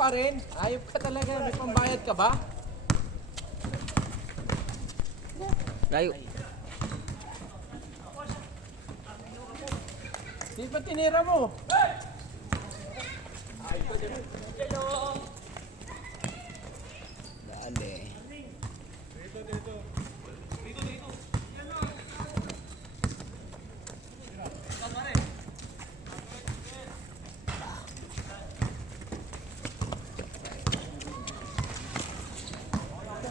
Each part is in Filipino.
ka rin. Ayop ka talaga. May pambayad ka ba? Layo. Di ba tinira mo? Dali.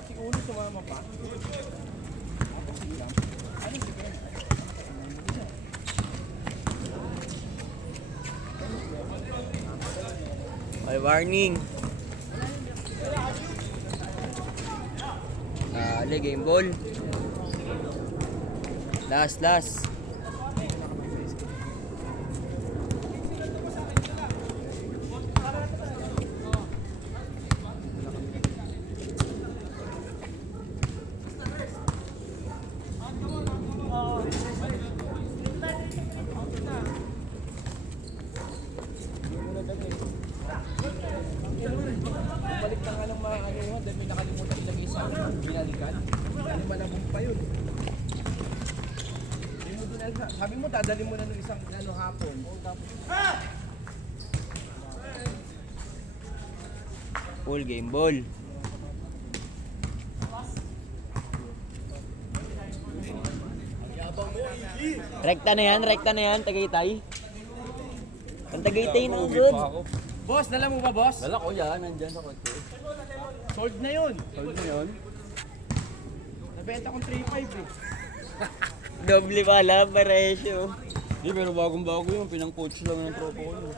Si ulo sumama pa. Ay, warning. Dali, game ball. Last. Balik na nga ng mga ano yun. Dahil may nakalimutan ilagay sa binalikan. Ano malabong pa yun. Sabi mo, dadali mo na ng isang ano, hapon. Full game ball. Rekta na yan, Tagaytay. Ang Tagaytay na good. Boss, dala mo ba, boss? Dala ko yan, nandyan sa kotse. Sold na yun. Sold na yun. Nabenta kong 3.5 eh. Doble pala, presyo. Hindi, pero bagong-bago yun. Pinang-coach lang ng tropa ko yun.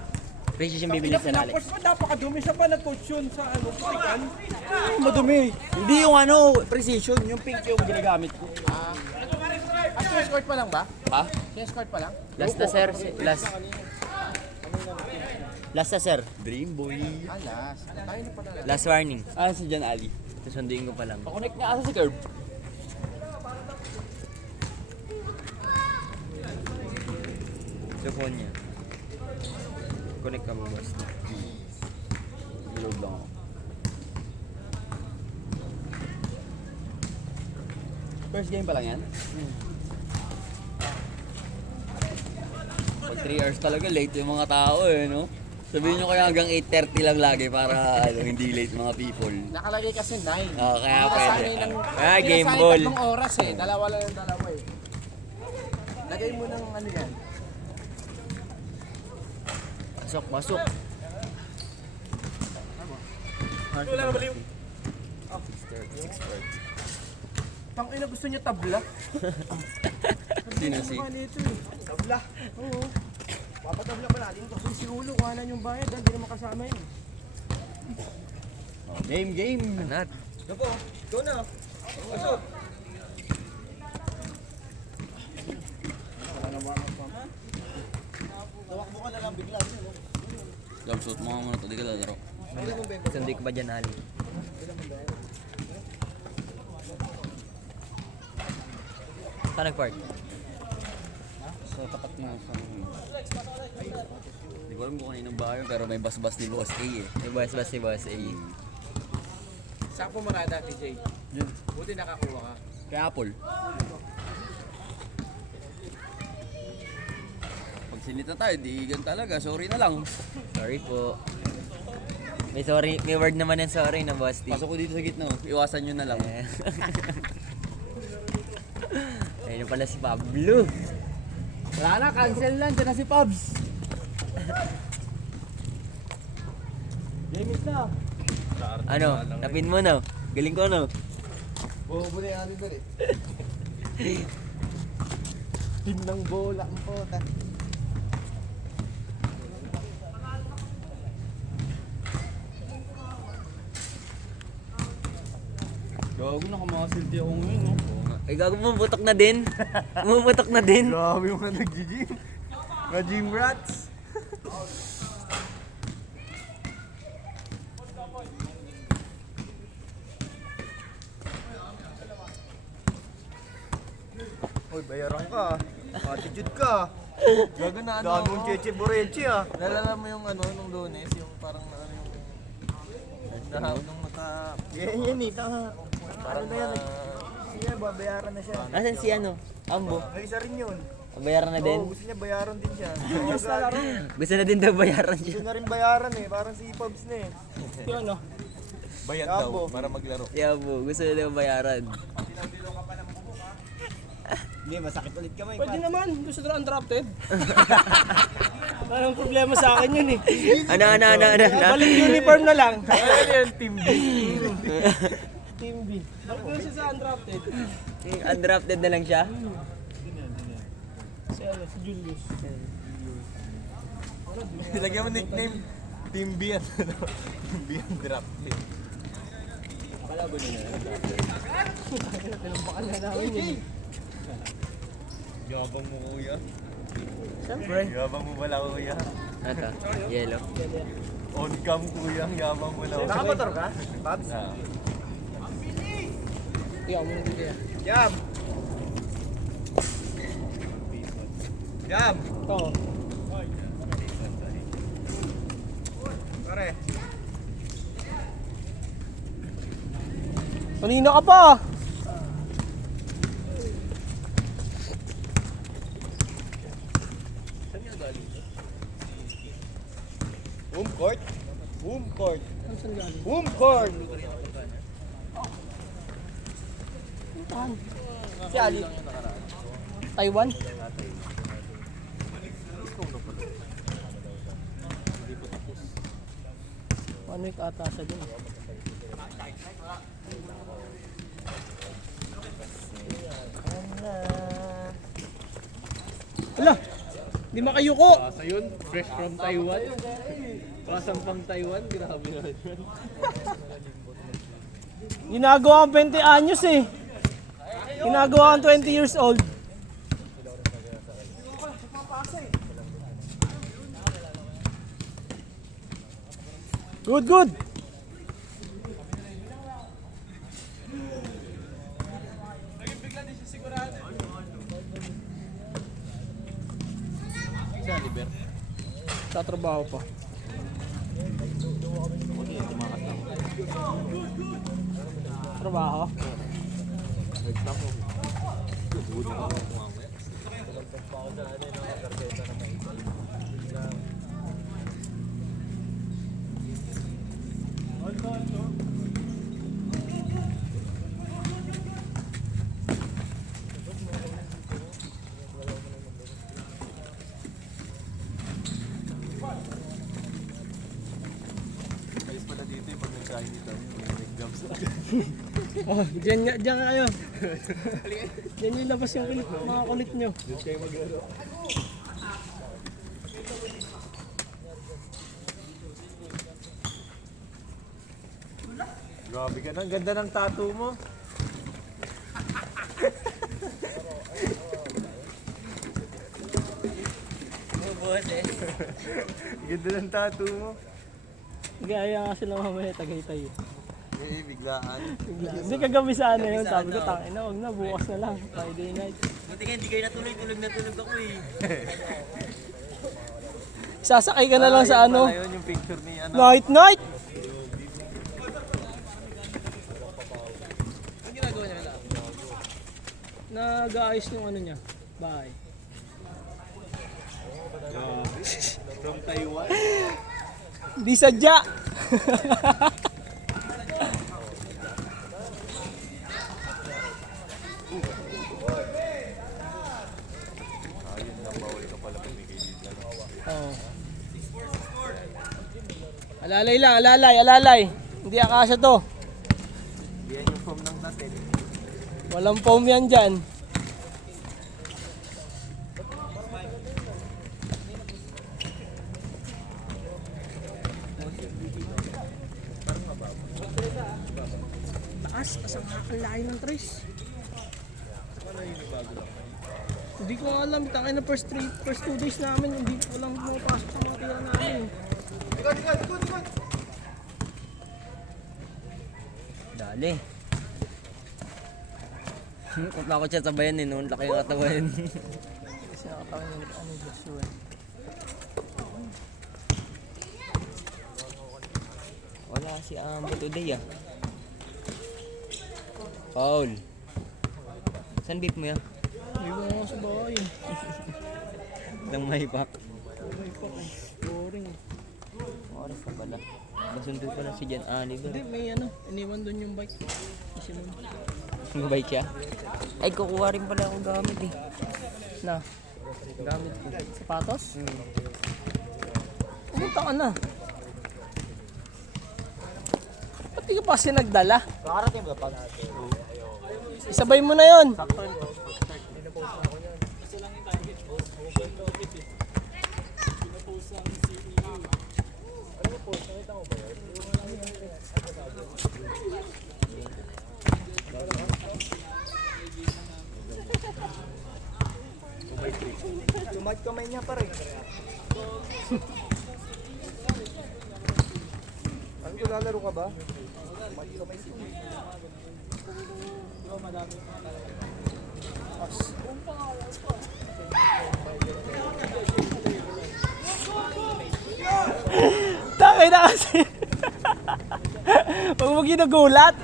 Presyo siyang bibili sa Alex. Pinapos pa, napakadumi siya pa nag-coach yun sa ano, Palikan. Madumi. Hindi yung ano, precision. Yung pink yung ginagamit ko. Escort pa lang ba? Ha? Escort pa lang? Last na sir, last na sir. Dream boy. Alas, tayo na pala. Last warning. Ah, si Jan Ali. Susunduin ko pa lang. Pakonect niya asa si Curb. Sa phone niya. Connect ka mo, boss. Reload lang ako. First game pa lang yan? Pag 3 hours talaga, late yung mga tao eh, no? Sabihin nyo kaya hanggang 8:30 lang lagi para ano, hindi late mga people. Nakalagay kasi 9. Oo, kaya pwede. Game ball. Tatlong oras eh. Dalawa lang yung dalawa eh. Lagay mo ng ano yan. Masok. Wala na baliw. Tangina gusto niya tabla. Sino si? Tabla. Oo. Papatabla pa natin to. Si ulo, kuhanan yung bayad. Hindi naman kasama yun. Game. Anat. Dapo, go na. Pasok. Tawakbo ka na lang bigla. Jumpsuit mo nga muna ito, di ka lalaro. Susunduin ko ba dyan, Ali? Saan nag-park? Sa tapat mo sa... Hindi ko alam kung kaninang bahay yun, pero may bas-bas ni Boss A eh. Si boss A. Saan pumarada, PJ? Yun. Buti nakakuha ka. Kay Apple. Pag sinita tayo, di gan talaga. Sorry na lang. Sorry po. May word naman ng sorry na boss T. Pasok ko dito sa gitna. Iwasan nyo na lang. Eh. Ayun pala si Pablo. Wala na, cancel lang. Diyan na si Pabs. Gamit na. Ano? Tapin mo no? Galing ko no? Bubuli natin doon eh. Team ng bola ang pota. Gago na, kamakasilti ako ngayon, no? Ay gago mo, putok na din. Pumuputok na din. Grabe yung mga nag-gym. Mga gym rats. Hoy, bayaran ka. Attitude ka. Gago na ano. Gago yung Cheche Boreche ah. Nalala mo yung ano, nung Lunes, yung parang ano yung Nung naka... Yan eh, tama. Parang na yan. Sige, babayaran na siya. Asan si ano? Ambo. May isa rin yun. Bayaran na din? Oo, gusto niya bayaran din siya. Gusto na din daw bayaran Gusto siya. na rin bayaran eh, parang si Pubs na eh. Yung ano? Bayad Yabo. daw para maglaro. Yeah, po. Gusto na daw bayaran. Hindi, masakit ulit kamay. Pwede naman, gusto na undrafted. Anong problema sa akin yun eh. Ano? Balik uniform na lang. Ano yan, Team B? Team B. Balik mo siya sa undrafted. Undrafted na lang siya? Si Julius. Lagyan mo nickname, Team B yan. Team B ang draft. Tinambakan na namin yun. Yabang mo kuya. Siyempre. Yabang mo pala kuya. Ito, yellow. On cam kuya, ang yabang mo lang. Nakamotor ka? Pubs? Ah. Tiyaw mo na dito yan. Jam! Jam! Ito. Pare. Kanina ka pa. Home court? Home court. Ano saan galing? Home court! Saan? Si Ali. Taiwan? One week ata siya dun. Ala! Di makayuko! Sa yun, fresh from Taiwan. Pasampang Taiwan, grabe na yun. Ginagawa ang 20 anyos eh. Ginagawa ang 20 years old. Good, good. Siya, Liber. Tatrabaho pa. Trabaho? Ayos pala dito yung pag nag-try dito. Nag-exams. Oh, dyan kayo. Dyan yung labas yung kulit, mga kulit nyo. Grabe ka na, ang ganda ng tattoo mo. Boses. Ganda ng tattoo mo. Gaya nga sila mamaya Tagaytay. Eh, biglaan. Hindi kagabi sana yun. Sabi ko, tangin na, huwag na, bukas na lang. Friday night. Buti nga hindi kayo natuloy, tulog na tulog ako eh. Sasakay ka na lang sa ano, Pala yun, yung picture ni ano. night night! Ang ginagawa niya lang? Nag-aayos yung ano niya, bahay. From Taiwan. Di sadya! Ayun lang, bawal ka pala pumigay dito. Oh. Alalay lang, alalay. Hindi akasya to. Yan yung from ng natin. Walang foam yan dyan. Taas, kasang kakalaki ng trace. Hindi ko alam, tangay na first 2 days namin, hindi ko lang pumapasok sa mga tira namin. Dali. Kung ako siya sabayan eh, noon laki yung katawan. Kasi nakatawa niya ano yung Joshua. Wala Wala si Ambo today ah. Paul. Saan beef mo yan? Hindi ko nga sa bahay. Nang may pack. May pa kay. Boring. Oras na pala. Nasundo ko na si Jan Oliver. Hindi, may ano. Iniwan doon yung bike. Kasi mo. Mabay siya? Ay, kukuha rin pala akong gamit eh. Na. Gamit ko. Sapatos? Pumunta ka na. Ba't di ka pa kasi nagdala? Kakarating ba pag? Isabay mo na yon. Tumat kamay niya pa rin. Ano ko lalaro ka ba? Tumat kamay ito. Takay na kasi. Huwag mo ginagulat.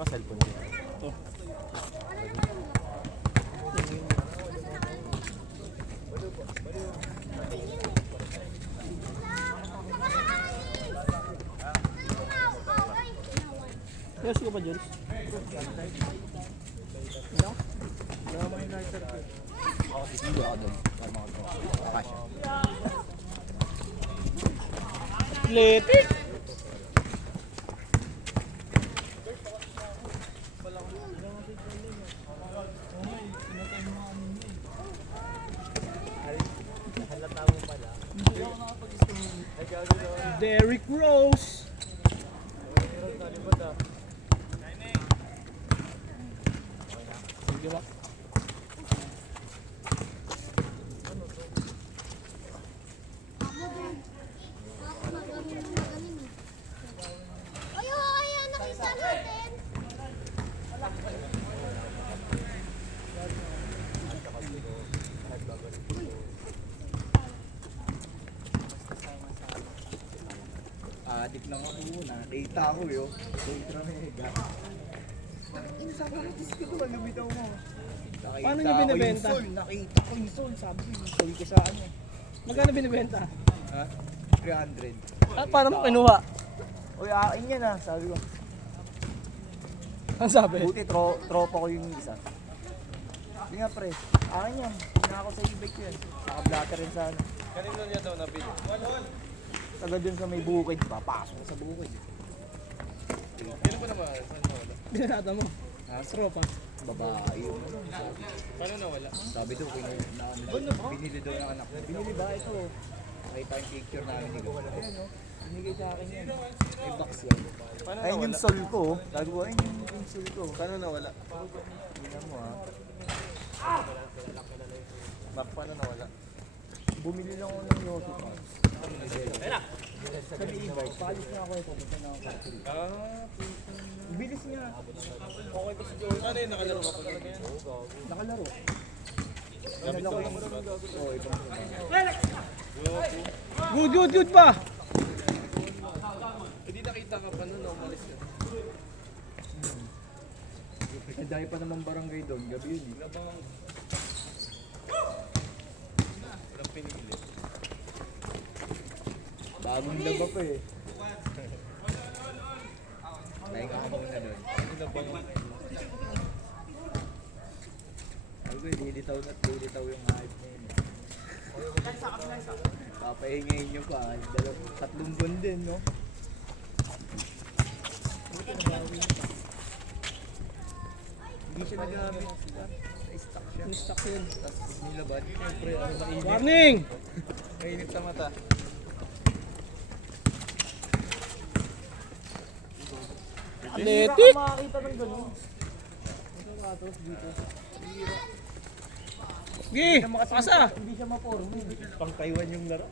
Mga cellphone niya. Yes, ko ba, Jules? Athletic. Derrick Rose. Sige ba? Ay, nakita natin. Adik lang ako muna. Nakita ko yun. Ultra mega. Sabi ko, Diyos ko naman, lumitaw mo. Paano niyo binibenta? Nakita ko yung soul. Sabi ko, yung soul ko sa ano. Magkano binibenta? Ha? 300. Ah, paano mo kinuha? Uy, akin yan ah. Sabi ko. Ang sabi? Buti tropa ko yung isa. Hindi nga pre. Akin yan. Hindi ako sa e-bike ko yan. Naka-blatter rin sa ano. Kanino niya daw nabili? Taga dun sa may bukid. Papasok ko sa bukid. Kino pa naman? Saan nawala? Binata mo. Tropa. Babae yun. Paano nawala? Sabi daw, binili daw ng anak ko. Binili ba ito? Nakita yung picture namin ni Gawin. Ayan o. Binigay sa akin yan. May box yan. Paano Ayun nawala? yung soul ko. Sabi ko, ayun yung soul ko. Paano nawala? Tingnan mo ha. Bak, paano nawala? Bumili lang ako ng Yossi pa. Sabi e-bike, paalis na ako eh. Pumunta na ako sa Chile. Bilis niya. Okay ko si Joey. Ano yun? Nakalaro ka pa talaga yan? Nakalaro. Gamit ko yung... Oo, ibang Good pa. Hindi nakita ka pa nun, umalis ka. Dahil pa naman barangay doon, gabi yun eh. Walang pinili. Bagong laba pa eh. Nahinga ka muna doon. Sabi ko, lilitaw na lilitaw yung hype na yun. Papahingayin nyo pa. 3 buwan din, no? Hindi siya nagamit. Stock siya. Stock yun. Tapos nilabad. Siyempre, ano mainit. Warning! Mainit sa mata. Athletic! Sige, pasa! Pang Taiwan yung laro.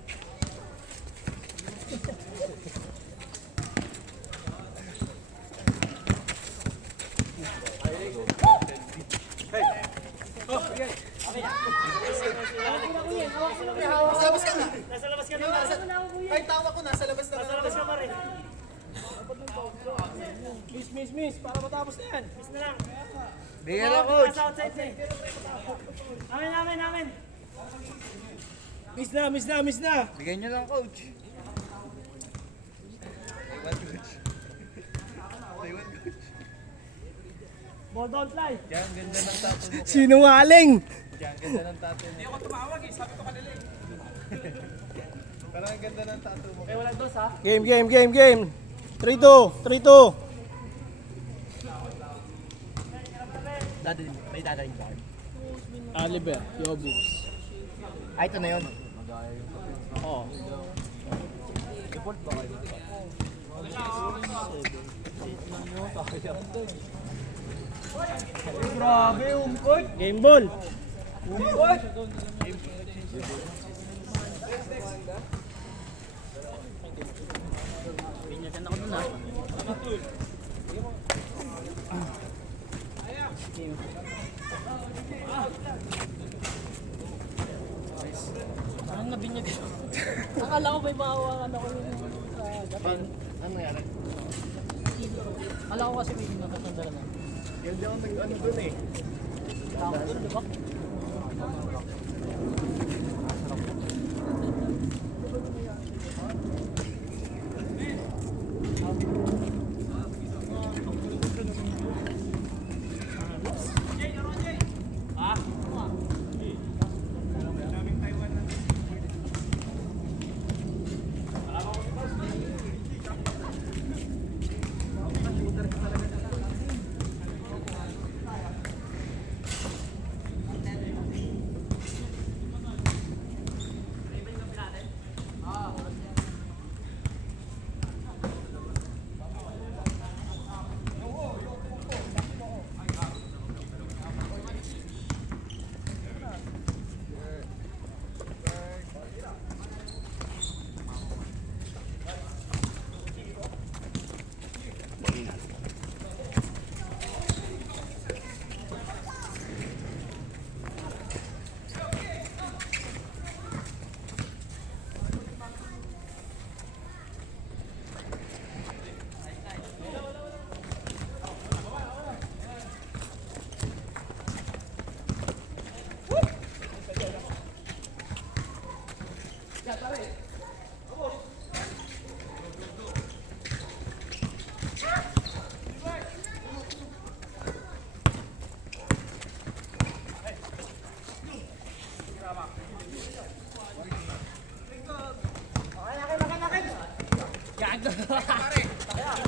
Miss, para matapos na yan. Bigyan lang, coach. Amin. Miss na. Bigyan niyo lang, coach. Taiwan, coach. Taiwan, coach. Ball don't fly. Yan, ganda ng tato mo. Sinungaling! Yan, ganda ng tato mo. Hindi ako tumawag eh. Sabi ko kanila eh. Parang ang ganda ng tato mo. Game. 3-2. May dadaling ba? Oliver, Yobus. Ay, ito na yun. Oo. Grabe, umkot. Game ball. Umkot. Binyagan ako dun ha. Anong nabinyag? Akala ko may maawakan ako yung gapin. Ano nangyari? Akala ko kasi may natatandala na. Yan di ako nag-ano dun eh. Tama dun, di ba?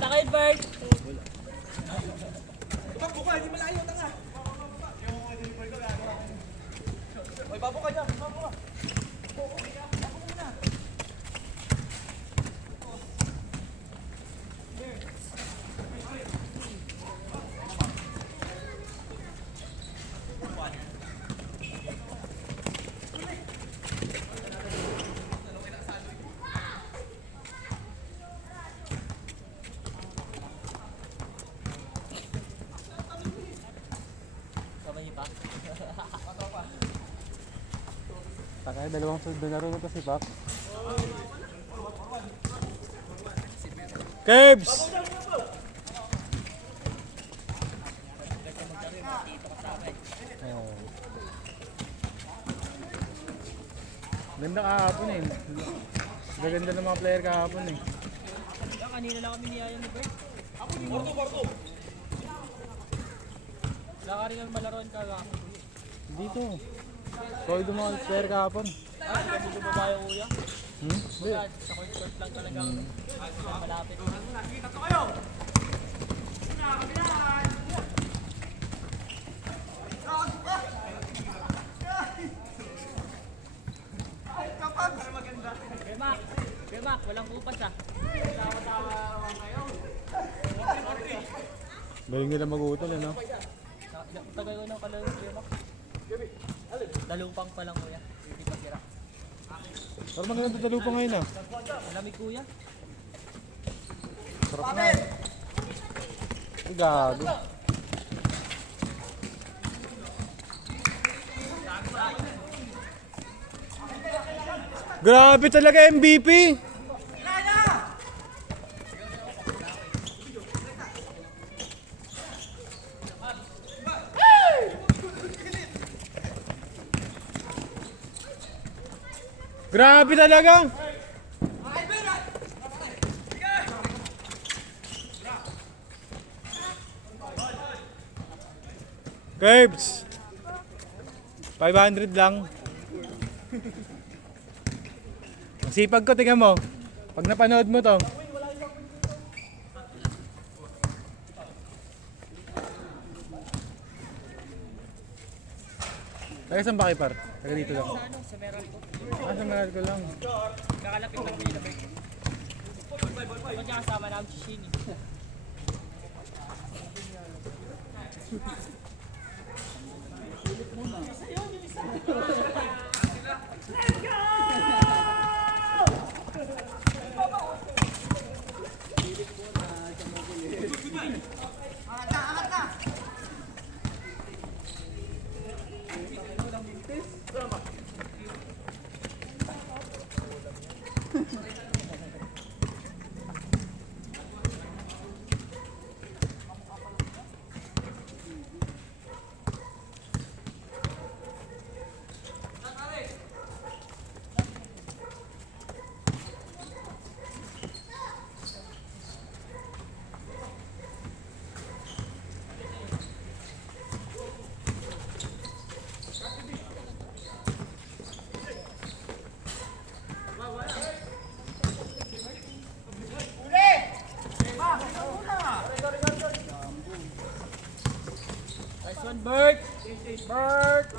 Takay, Bert! Takay, dalawang sundo na rin ito si Pap. Curbs! Ganda kahapon eh. Gaganda ng mga player kahapon eh. Kanina lang kami niyaya ni Bert. Wala ka rin ang malaroan kagapon. Dito. Koy ng mga player kahapon. Hindi ko ba tayo kuya? Hindi. Sa court lang talagang malapit. Walang kupas ah. Galing nila mag-utol, ano? Tagal ko ng kalaro kuya Max. Dalupang pa lang kuya. Hindi pa sira. Pero maganda dalo pa ngayon, ah. Malamig kuya. Sarap na. Ay, gago. Grabe talaga MVP! Grabe talaga! Curbs! 500 lang. Ang sipag ko, tingnan mo. Pag napanood mo to. Taga saan ba kayo, par? Taga dito lang. Sa meron ko. Sa Meralco lang. Kakalapit lang nila ba? Pag kasama namin si Shin eh. Nice one, Bert! Bert!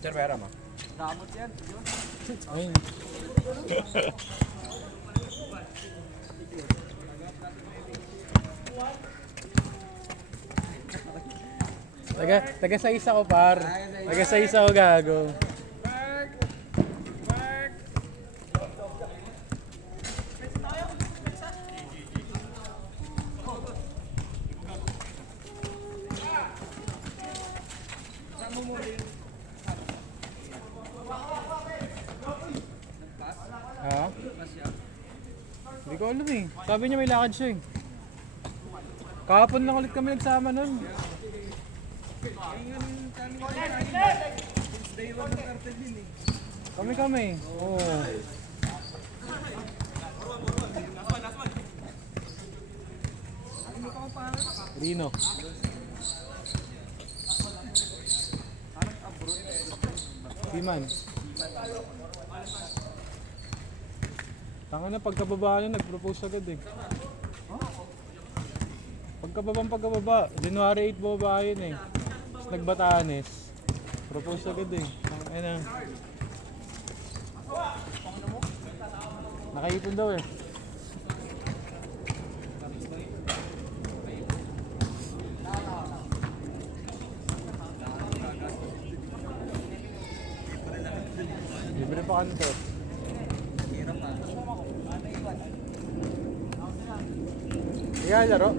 Sir, pera mo. Ayun. Taga sa isa ko par. Taga sa isa ko gago. Ha? Hindi ko alam eh. Sabi niya may lakad siya eh. Kahapon lang ulit kami nagsama nun. Kami. Oo. Rino. Biman. Tanga na pagkababa niya nag-propose agad eh. Pagkababa. January 8 bababa yun eh. Tapos nagbatanes. Propose agad eh. Ayun na. Nakaipon daw eh. Libre pa kanto. Iya, laro.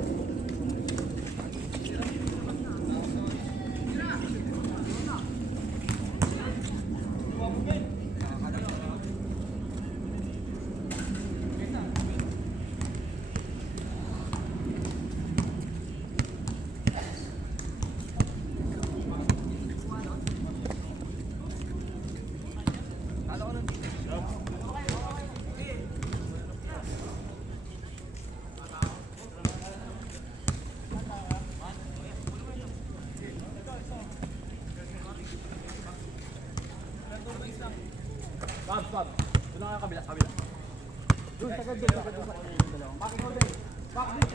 Bob. Doon nga kabila. Doon, sagad doon sa dalawang. Bakit mo din? Bakit din?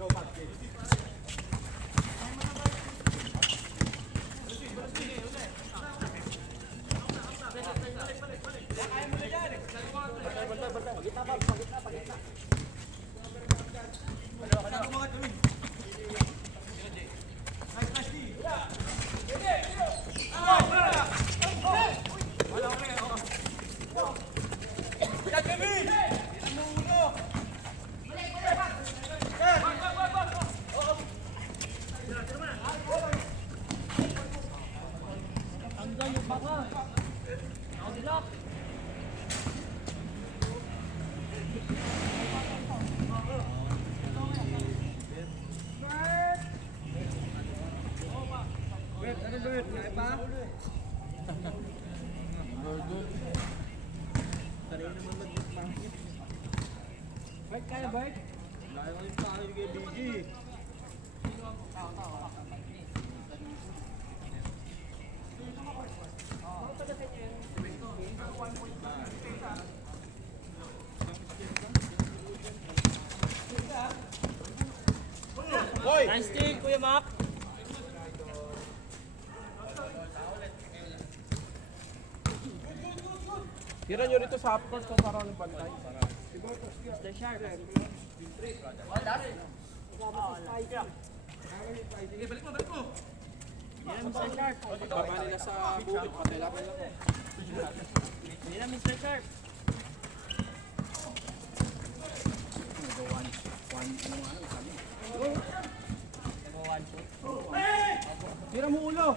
Go, Bob. Nice steal, Kuya Mac. Tira nyo rito sa half court kung parang ng pantay. Mr. Sharp. Yan, Mr. Sharp. Baba nila sa bukit, patay lang. Yan, Mr. Sharp. Tira mo ulo!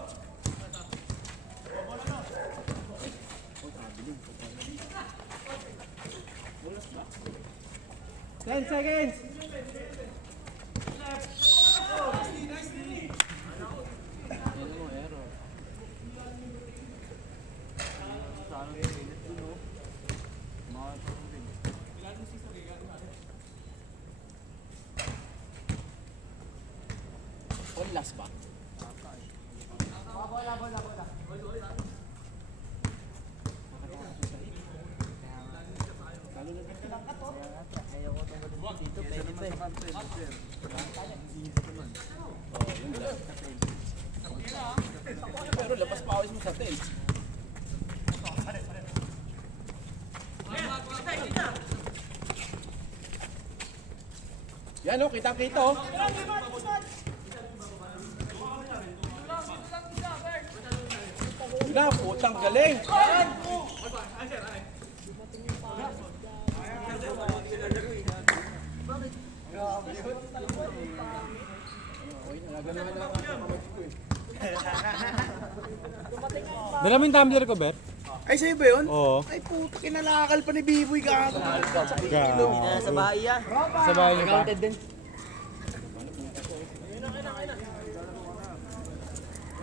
10 seconds! Last ba? Dito, pwede pa eh. Pero labas pa awis mo sa tail. Yan o, kitang-kita o. Yun na, putang galing. Dala mo yung tumbler ko, Ber? Ay, sa'yo ba yun? Oo. Ay, puto, kinalakal pa ni Biboy ka. Sa bahay yan. Sa bahay niyo pa?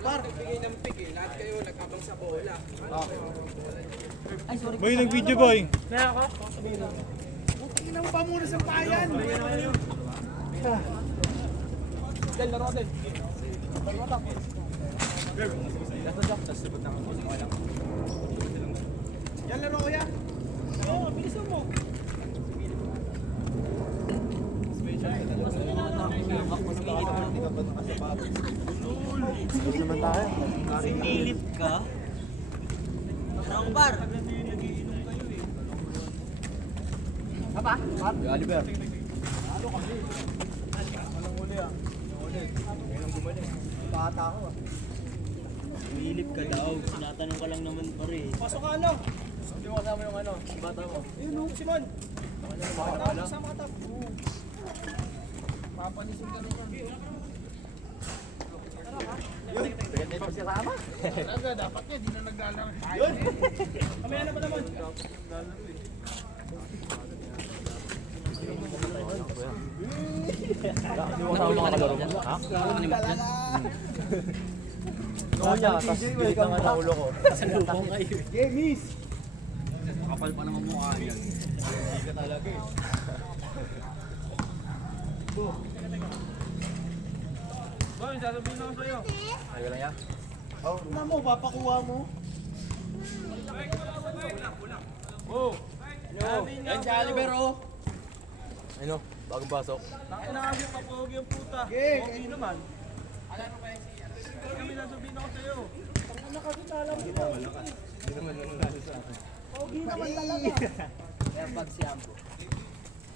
Par, bigay ng pick eh. Lahat kayo nag-abang sa bola. Boy, nag-video boy. Tingnan pa muna sa bayan. Del, laro din. Yan, laro ko yan. Oo, bilisan mo. Sinilip ka? Ang bar. Oliver. Sinilip ka daw. Tinatanong ka lang naman pa rin. Pasok ka ano? Hindi mo kasama yung ano, bata mo. Yun o, Simon. Kasama ka tap. Papanisin ka naman. Dapat niya, di na naglalaro. Yun! Kamaya na pa naman. Salubong kayo. Gamies! Kapal pa naman mukha yan. Hindi ka talaga eh. Boy, sasabihin ako sa'yo. Ayaw lang yan? Oh, na mo, papakuha mo. Oh! Yan si Oliver, oh. Ano? Bagong pasok. Nakinakasya pa pogi yung puta. Okay. Pogi naman. Kami sasabihin ako sa'yo. Pogi naman talaga. Kaya pag si Ambo.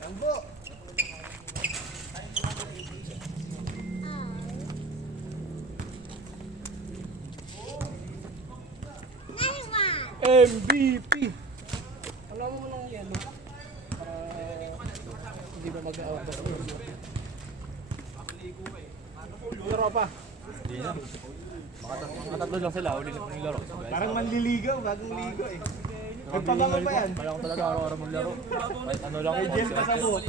Ambo! MVP! Alam mo nang yan, no? Hindi ba mag-aawag ba? Laro pa. Hindi na. Makatatlo lang sila, uli na yung laro. Parang manliligaw, bagong ligo eh. Nagpabango pa yan. Kaya ko talaga araw-araw maglaro. Kahit ano lang. May gel pa sa buhok.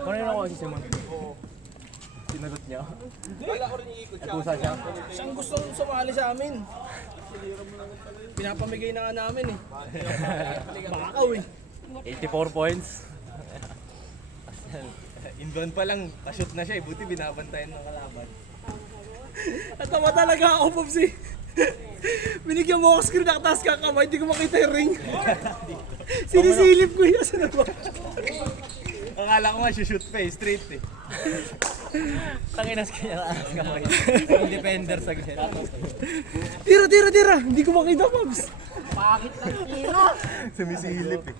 Kanina ako si Simon. Sinagot niya. Nagpusa siya. Siyang gusto sumali sa amin. Pinapamigay na nga namin eh. Bakaw eh. 84 points. Inbound pa lang, pa-shoot na siya eh. Buti binabantayan ng kalaban. Natawa talaga ako, Popsi. Binigyan mo ako screen, nakataas ka kamay, hindi ko makita yung ring. Sinisilip ko yun sa naman. Akala ko nga shoot pa eh, straight eh. Tanginas kanya na alas kamay. Yung defender sa gitna. Tira! Hindi ko makita, Pops. Sumisilip eh.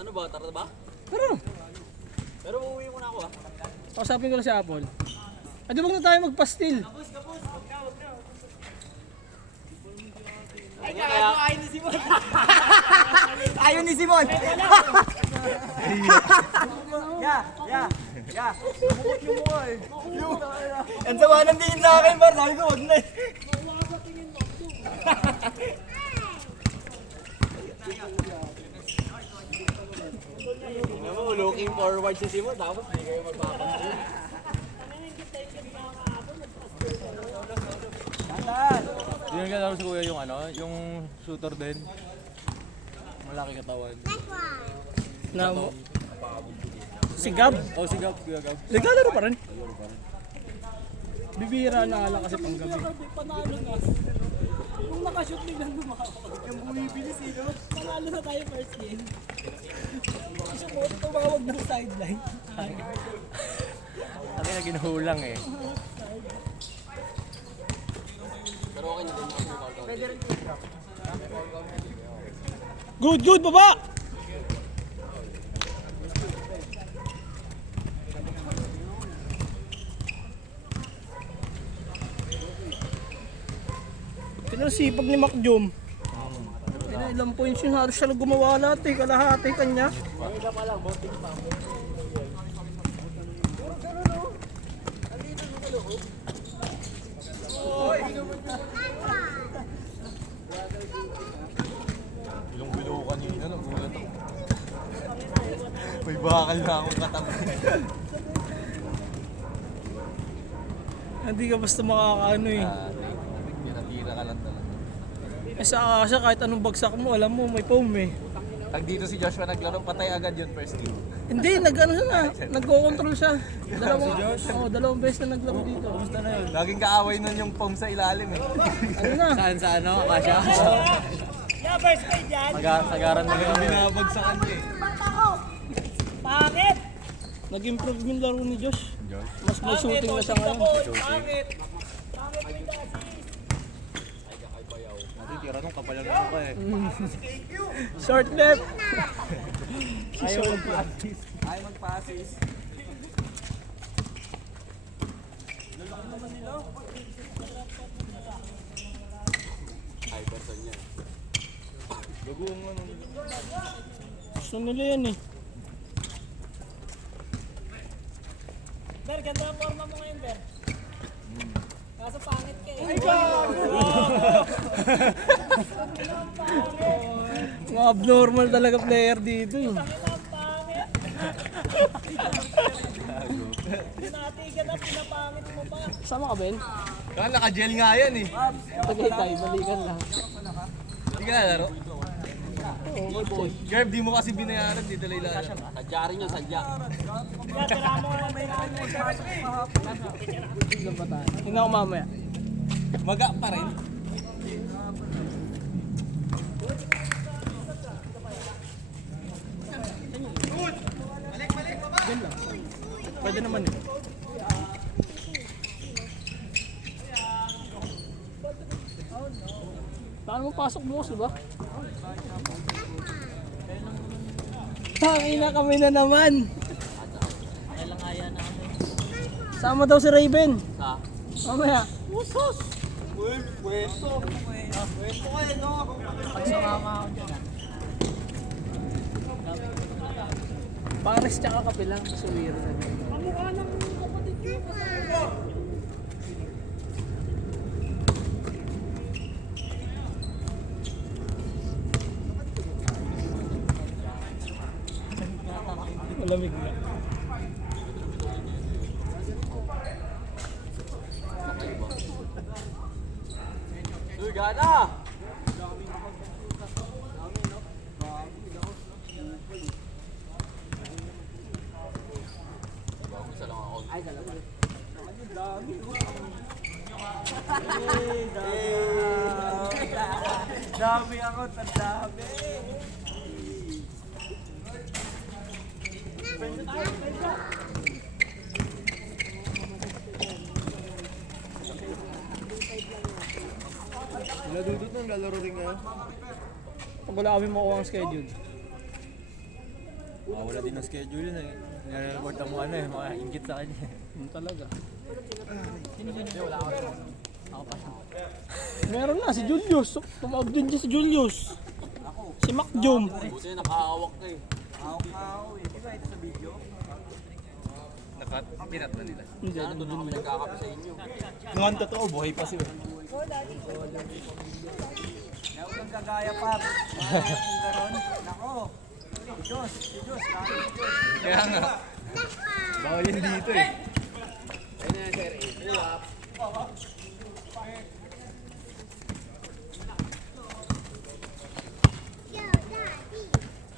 Ano ba? Tara ba? Pero, Pero uuwi muna ako ah. kausapin ko lang si Apple. Adi, wag na tayo magpastil. Ayaw ni Simon! Ang sama ng tingin sa akin, par. Sabi ko, wag na. Looking forward si Simon, tapos hindi kayo magpapansin. Yun ka laro si Kuya yung ano, yung shooter din. Malaki katawan. Na, si Gab. Oh, si Gab, Kuya Gab. Naglalaro pa rin. Bibira na ala kasi pang gabi. Panalo nga. Kung nakashoot biglang lumakapag. Yung bumibilis eh, no? Panalo na tayo first game. Gusto mo tumawag ng sideline. Sabi na ginuhulang eh. Good, baba! Pinasipag ni Macjom. Ilang points yun, halos siya gumawa lahat eh, kalahati kanya. Bilong-bilo kanina, nagulat ako. May bakal na akong katabi. Hindi ka basta makakaano eh. Tira-tira ka lang talaga. Eh sa Akasha, kahit anong bagsak mo, alam mo, may foam eh. Pag dito si Joshua naglaro, patay agad yun first game. Hindi, nag-ano siya na, nagko-control siya. Dalawang beses na naglaro dito. Gusto na yun. Laging kaaway nun yung foam sa ilalim eh. Ano na? Saan sa ano, Akasha? Yeah, first grade yan. Sagaran na Kaya binabagsakan ka eh. Pangit! Nag-improve yung laro ni Josh. Mas may shooting na siya ngayon. Pangit! Tira nung kapalan ako pa eh. Short left. Ayaw mag-passes. Gusto nila yan eh. Ber, ganda ang forma mo ngayon, Ber. Kaso pangit ka eh. Mga abnormal talaga player dito eh. Pangit! Pinatigan na, pinapangit mo pa. Sama ka, Ben? Kaya naka-gel nga yan eh. Tagay tayo, balikan lang. Hindi ka nalaro? Gerb, di mo kasi binayaran, di talay laro. Sadya rin yun, sadya. Kaya tira mo nga lang. Tingnan ko mamaya. Maga pa rin. Pwede naman eh. Paano mo pasok bukas, diba? Tangina kami na naman. Kailang kaya na kami. Sama daw si Raven. Ha? Mamaya. Pagsumama ako dyan ah. Pares tsaka kape lang sa suwiro na dyan. Kamukha ng kapatid ko. Malamig na. Uy, gana! Dami ako, tandami. Wala dudot nang lalaro rin ngayon. Pag wala kami makuha ang schedule. Wala din ang schedule yun eh. Nire-report mo ano eh, mga inggit sa kanya. Talaga. Meron na si Julius. Tumawag din dyan si Julius. Si Mac Jom. Buti nakahawak ka eh. Pirat na nila. Sana doon na kami nagkakape sa inyo. Noon totoo, buhay pa siya. Huwag kang kagaya pa. Kung ganon, nako. Diyos. Kaya nga. Bawal yun dito eh. Go, Daddy!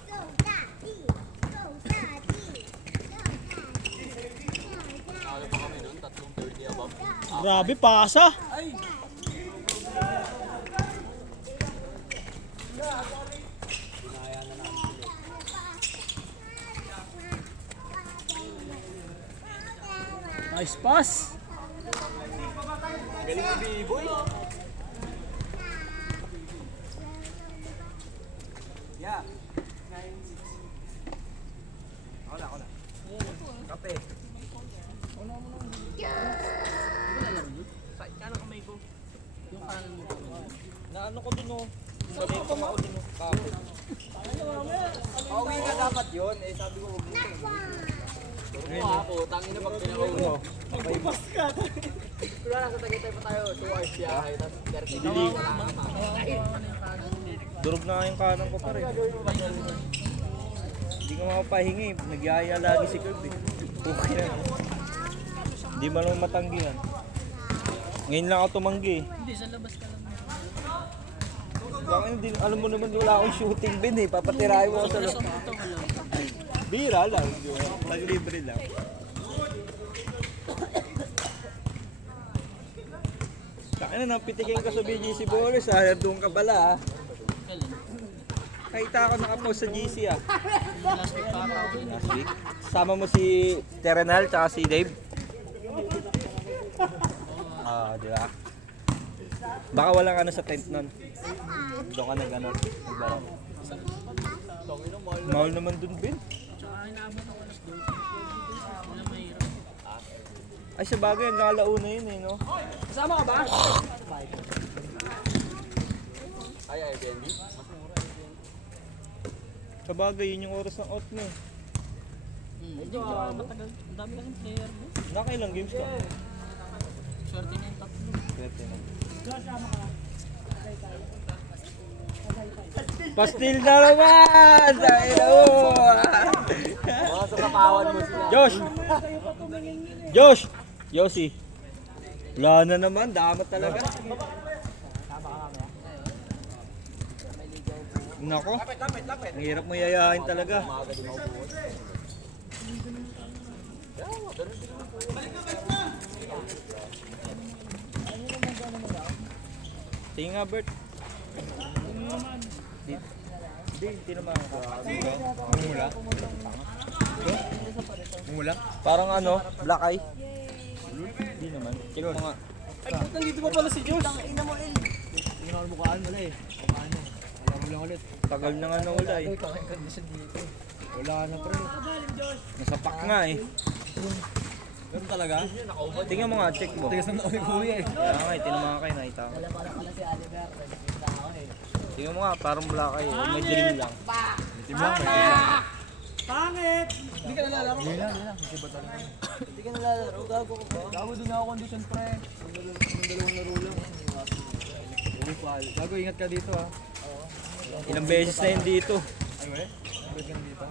Go, Daddy! Go, Daddy! Nakalo pa kami noon, 3:30 above. Grabe, pasa. Nice pass. Galing ang B-boy. Yeah. Ako na. Kape. Naano ko dun oh. Sabi ko ako dun oh. Kape. Pauwi na dapat yun. Eh sabi ko huwag dito. Oo ako, tangin na pag pinakauna. Magpapas ka. Wala na sa Tagaytay pa tayo, 2 hours biyahe, tapos 30 minutes. Durog na yung kanan ko pa rin. Hindi ka makapahingi, nagyaya lagi si Kirby. Okay na. Hindi man naman matanggihan. Ngayon lang ako tumanggi. Hindi, sa labas ka lang. Bakit hindi, alam mo naman wala akong shooting bin eh. Papatirahin mo ako sa loob. Bira lang. Naglibre lang. Kaya na pitikin ka sa BGC Boris ah. Doon ka pala ah. Kahita ako nakapost sa GC ah. Last week pa ako. Last week. Sama mo si Terenal tsaka si Dave. Ah, di ba? Baka walang ano sa tent nun. Doon ka nag-ano. Nagbara. Mahal naman dun, Ben. Tsaka inaabot ako alas 2. Wala mahirap. Ay, sa bagay, hanggang alauna yun eh, no? Kasama ka ba? Ay, Airbnb? Sa bagay, yun yung oras ng out mo eh. Hindi ko matagal. Ang dami kasing player mo. Nakailang games ka? Swerte na yung tatlo. Swerte na. Pastil na naman! Dahil mo! Mga sa kapawan mo sila. Josh! Josh! Yossi! Wala na naman, damat talaga. Nako, ang hirap mo yayain talaga. Tingin nga, Bert. Hindi naman ako. Mumula. Mumula? Parang ano, black eye. Hindi naman. Check mo nga. Ay, nandito pa pala si Josh. Hindi na ako mukhaan wala eh. Paano? Alam mo lang ulit. Tagal na nga nawala eh. Ikaw ang condition dito. Wala na pre. Nasapak nga eh. Ganun talaga? Tingnan mo nga, check mo. Tigas na ako ni kuya eh. Kaya nga eh, tinama kayo, nakita ko. Tingnan mo nga, parang black eye. eh. May dream lang. Pangit! Hindi ka nalalaro. Hindi lang. Kasi ba talaga? Hindi ka nalalaro. Gago ko ba? Gago din ako condition pre. Ang dalawang laro lang. Gago, ingat ka dito ah. Ilang beses na yun dito. Ay wala? Ingat ka dito.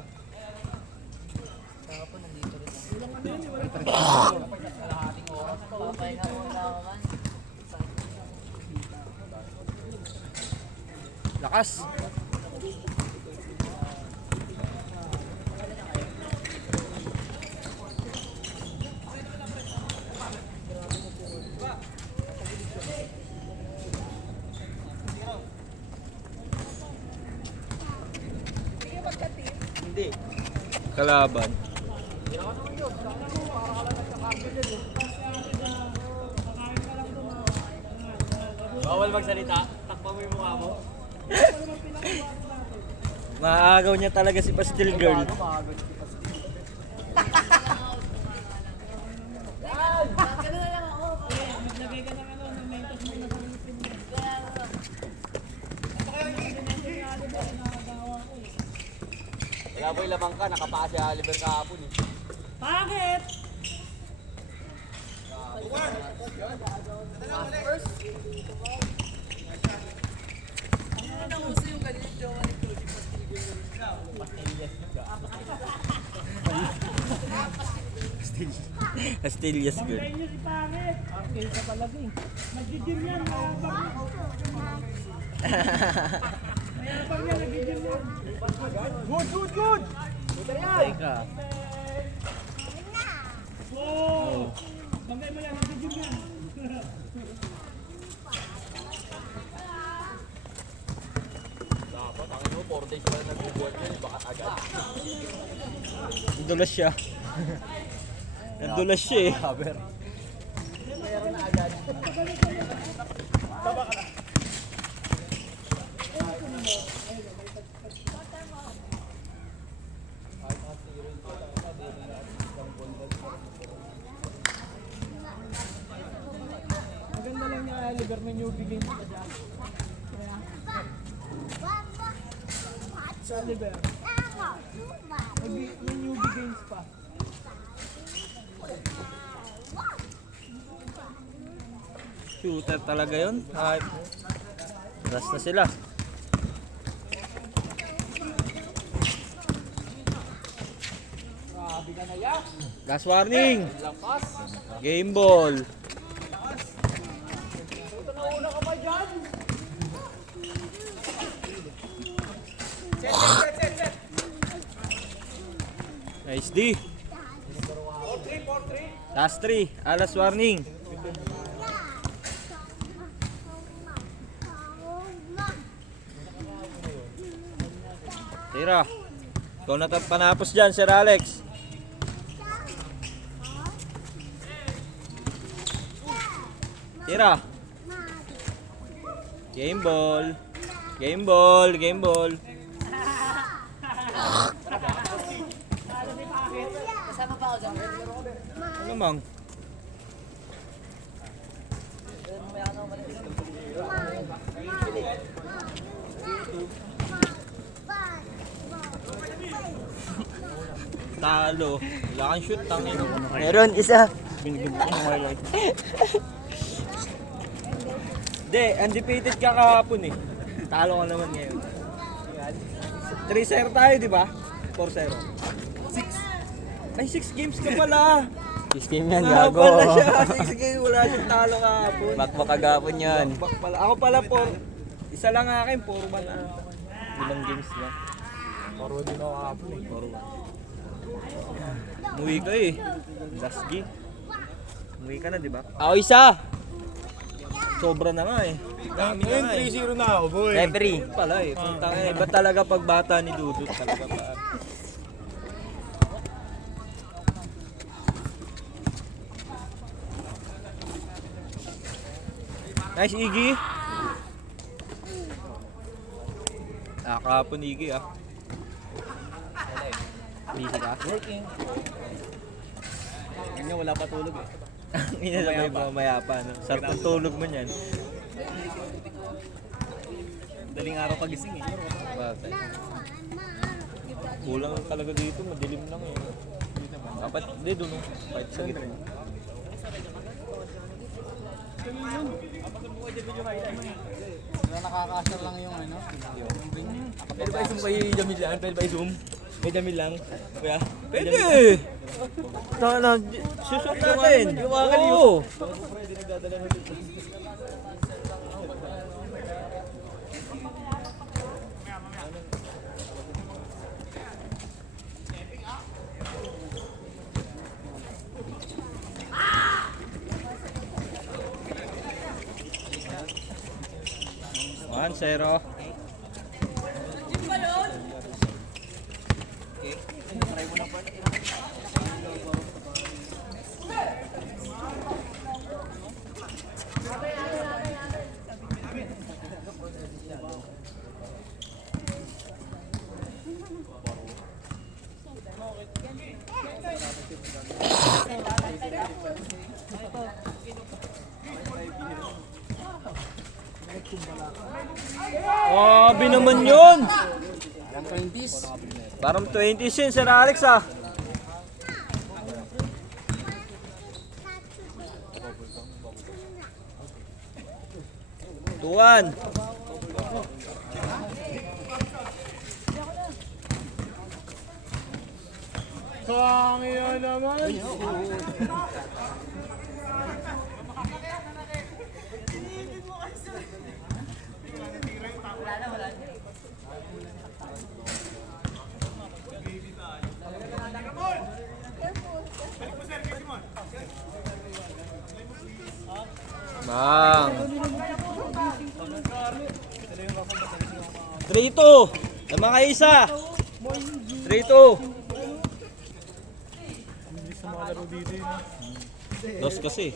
Lakas. Hindi. Kalaban. Bawal magsalita. Takpa mo yung mukha mo. Maagaw niya talaga si Pastel Girl. Maglagay ka ng ano, ng mentos mo na sa ngipin mo. Wala boy, lamang ka, nakapaa si Oliver kahapon eh. Bakit? Pastillas Girl. Kaya niyo si Pangit. Okay, sa talaga eh. Nag-gym yan, mayabang. Mayabang yan, nag-gym yan. Good! Teka. Oo! Bangay mo yan, nag-gym yan. Dapat, ang ino, 4 days pa na nagbubuhat yan, baka agad. Nadulas siya. Nadulas siya eh. Maganda lang niya, Oliver, may newbie games ka dyan. Sa Oliver, may newbie games pa. Shooter talaga yun. Ay, ras na sila. Gas warning. Game ball. Nice D. Last 3. Alas warning. Tira. Ikaw na panapos dyan, Sir Alex. Tira. Game ball. Game ball. Game ball. Ano mang? Talo. Wala kang shoot, tangin. Meron, isa. Binigyan ko ng highlight. Hindi, undefeated ka kahapon eh. Talo ka naman ngayon. 3-0 tayo, di ba? 4-0. 6. Ay, 6 games ka pala. 6 game yan, Gago. gago. Wala siya. 6 games, wala siyang talo kahapon. Bakbak agapon yan. Bak pala. Ako pala po. Isa lang akin, 4-1 ata. Ilang games lang. 4-1 din ako kahapon eh. 4-1. Umuwi ka eh. Last game. Umuwi ka na, di ba? Ako isa. Sobra na nga eh. Dami na nga eh. 3-0 na ako, boy. Referee. Yun pala eh. Punta nga eh. Iba talaga pag bata ni Dudut talaga pa. Nice, Iggy. Nakakapon, Iggy ah. Busy ka? Working. Ganyan, wala pa tulog eh. Inalabay mo mayapa, no? Sarap ng tulog mo niyan. Daling araw pagising eh. Bakit? Kulang talaga dito, madilim lang eh. Dapat, hindi doon, no? Kahit sa gitna. Nakakasar lang yung ano. Pwede ba i-zoom kayo yung Jamil yan? Pwede ba i-zoom? May dami lang. Kuya? Pwede! Susunod natin. Oo. One, zero. Grabe naman yun! Parang 20s yun, Sir Alex ah. Tuwan. Kangya naman! Bang. 3-2. Naman kayo isa. 3-2. Hindi sa mga laro dito yun. Dos kasi.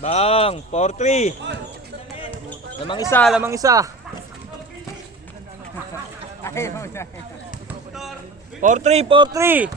Bang, 4-3. Lamang isa, lamang isa. 4-3, 4-3.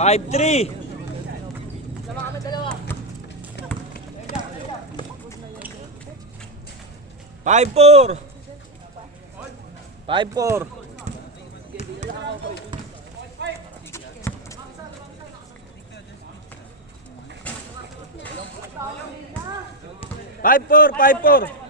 Five, 3. Five, 4. 5-4. Five, 4, 5-4.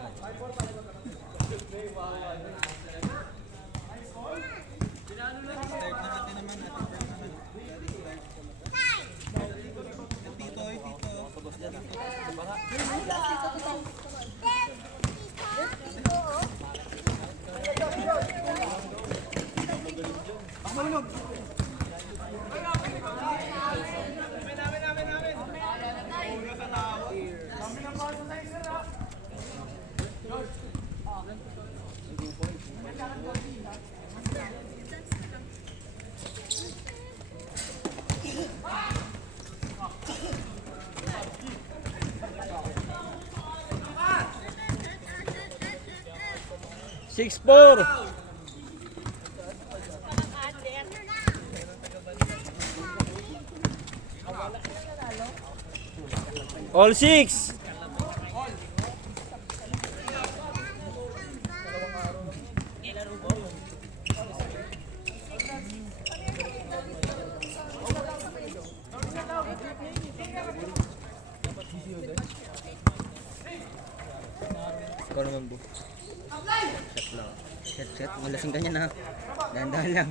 Six, 4. All 6. Ikaw naman, Bu. Set lang. Set. Malasing ka niya na. Dahan-dahan lang.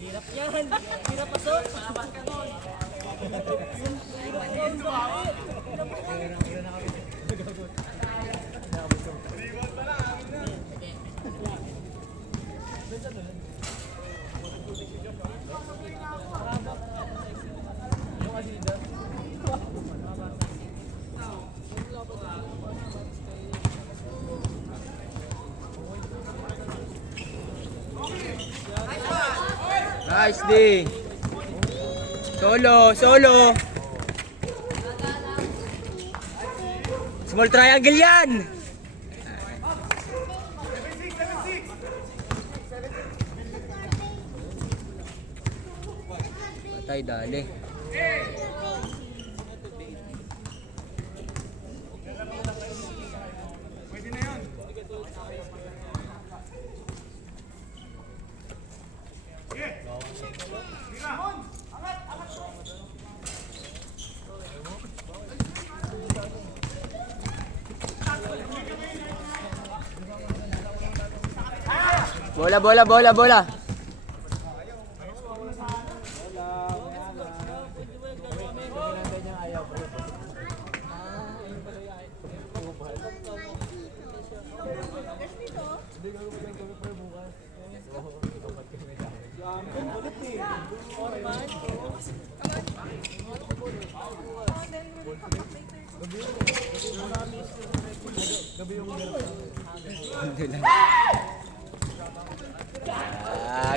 Hirap yan. Hirap pasok. Nice D. Solo, solo. Small triangle yan. Patay, dali. Bola, bola, bola, bola.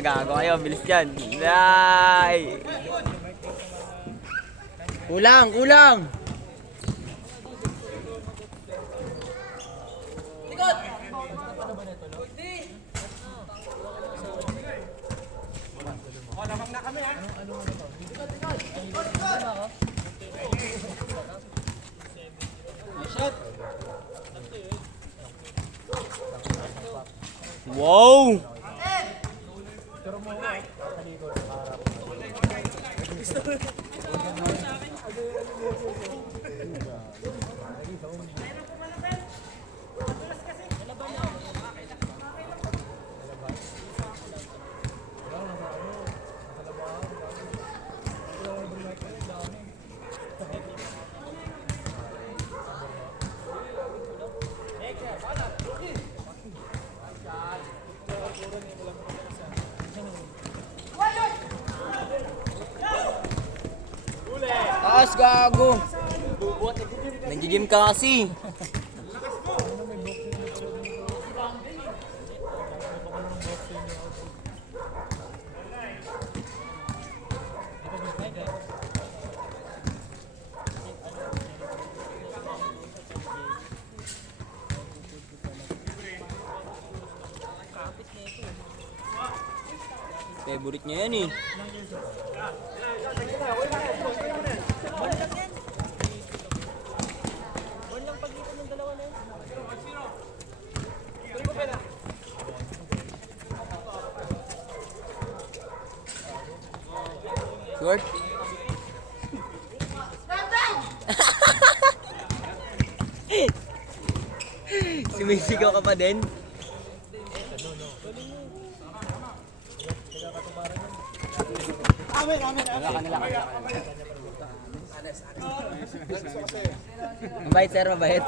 Gago kayo, bilis dyan. Ay! Kulang, kulang! Wow! Taas, gago. Nagigim ka kasi. Favorite niya yan eh. Sure? Sumisigaw ka pa din? Mabait sir, mabait.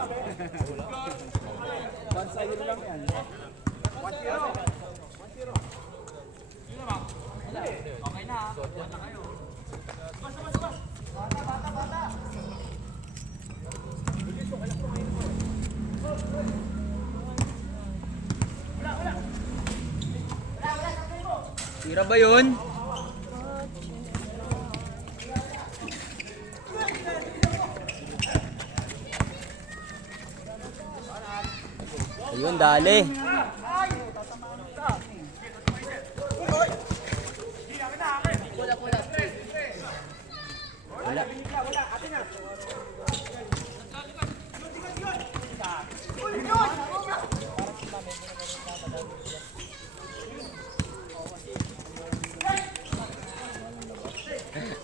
Tira ba yun? Ayun, dali. Wala.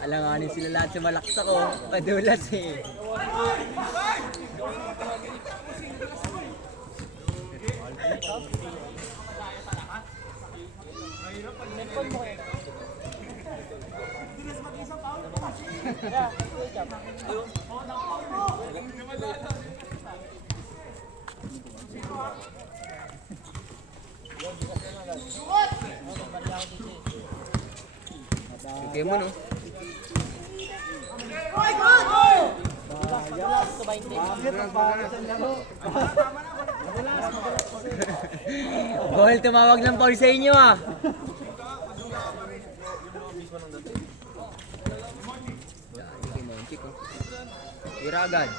Alanganin sila lahat sa malaksa ko. Padulas eh. Kaya mo, no? Goal, tumawag ng foul sa inyo, ah. Iragan.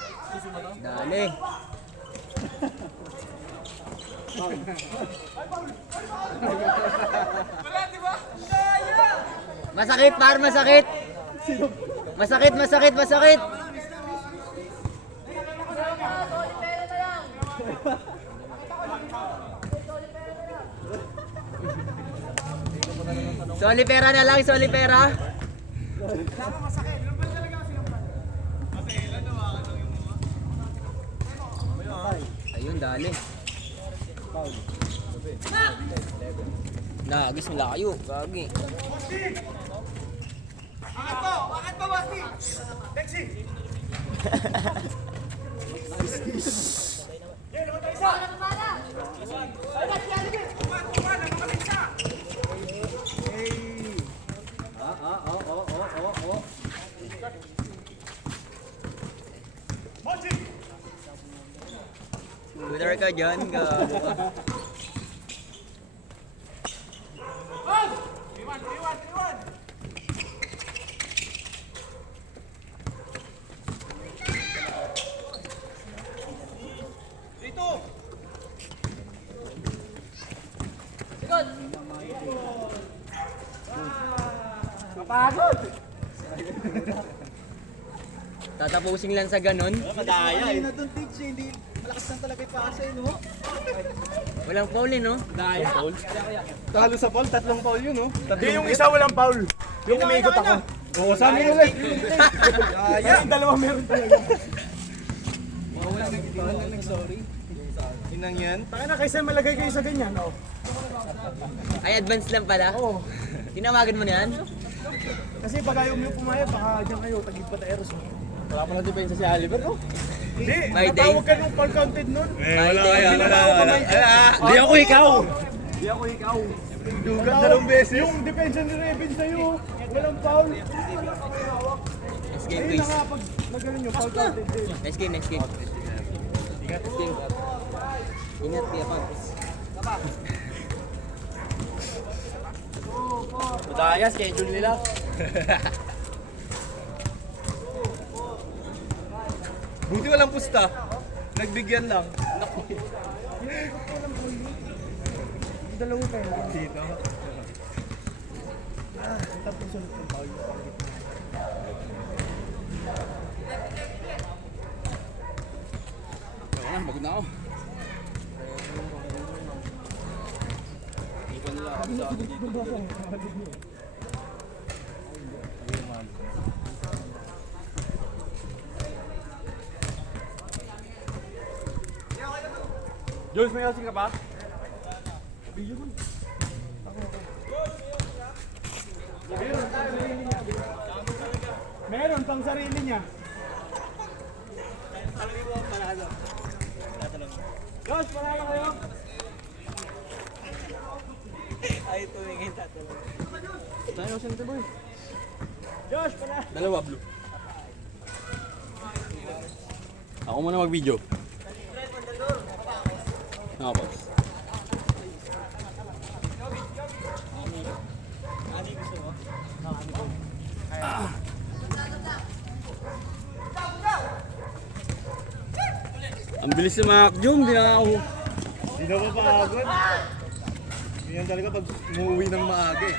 Dali. Masakit, par, masakit. Masakit, masakit, masakit. Solipera na lang, solipera. Ayun, dali. Nagis nila kayo, gagi. Bakit pa, Basti? Lexi! Shooter ka dyan, gago ka. Tatapusin lang sa ganun. Madaya eh. Walang foul eh, no? Talo sa foul, 3 foul yun, no? Hindi, yung isa walang foul. Yung umiikot ako. Oo, sa amin ulit. Yung dalawa meron talaga. Inang yan. Taka na, kaysa malagay kayo sa ganyan, oh. Ay, advance lang pala? Oo. Tinawagan mo na yan? Kasi pag ayaw mo pumayag, baka dyan kayo, tagig pa taeros. Wala pa na depensa si Oliver, no? Hindi, My day. natawag ka nung foul counted nun. Wala kaya, Di ako ikaw. Dugat dalawang beses. Yung depensa ni Revin sa'yo, walang foul. Next game, Ayun na please. nga, pag nagano nyo, foul counted din. Next game, next game. Next game. Ingat, Pia Pabs. Madaya, schedule nila. Buti walang pusta. Nagbigyan lang. Dalawa kayo. Dito. Tapos ulit ang foul. Bagod na ako. Jules, may kasing ka pa? Meron pang sarili niya. Josh, panalo kayo. Ay, tumingin tatalo. Tayo, Sente Boy. Josh, panalo. Dalawa, blue. Ako muna mag-video. Ako. Ang bilis ni Mac Jum, di na ako. Hindi na mapagod. Ganyan talaga pag umuwi ng maaga eh.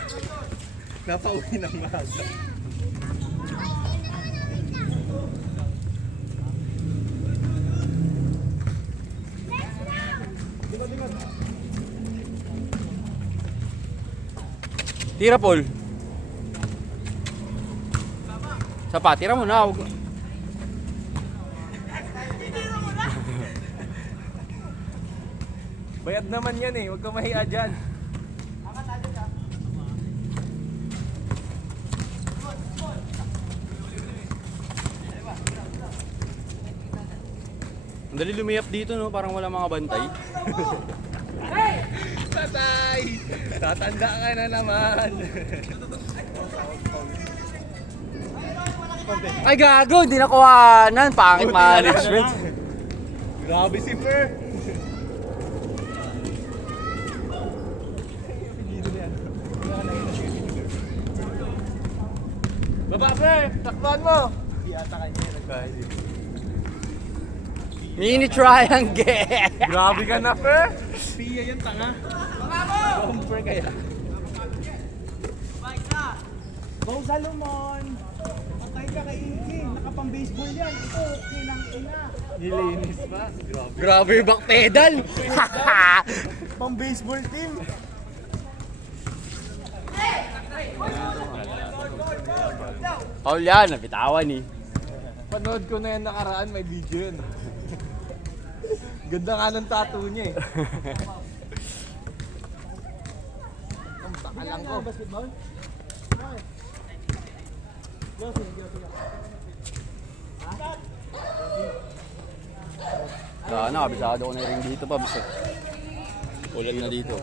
Napauwi ng maaga. Tira, Paul. Sapa, tira mo na. Bayad naman yan eh. Huwag ka mahiya dyan. Ang dali lumiyap dito, no? Parang wala mga bantay. Patay! Tatanda ka na naman. Ay gago, hindi nakuhanan. Pangit management. Grabe si Fer. Baba, Fer! Takpan mo! Mini triangle. Grabe ka na, Fer! Pia yan, tanga. Fer kaya. Go Salomon! Patay ka kay Iggy. Nakapang-baseball yan. Ito, kinang-ina. Nilinis pa. Grabe. Grabe yung back pedal. Pang-baseball team. Paul yan, nabitawan eh. Panood ko na yan nakaraan, may video yun. Ganda nga ng tattoo niya eh. Ang takalang ko. Basketball? Sana, kabisado ko na rin dito pa. Bisa. Ulan na dito.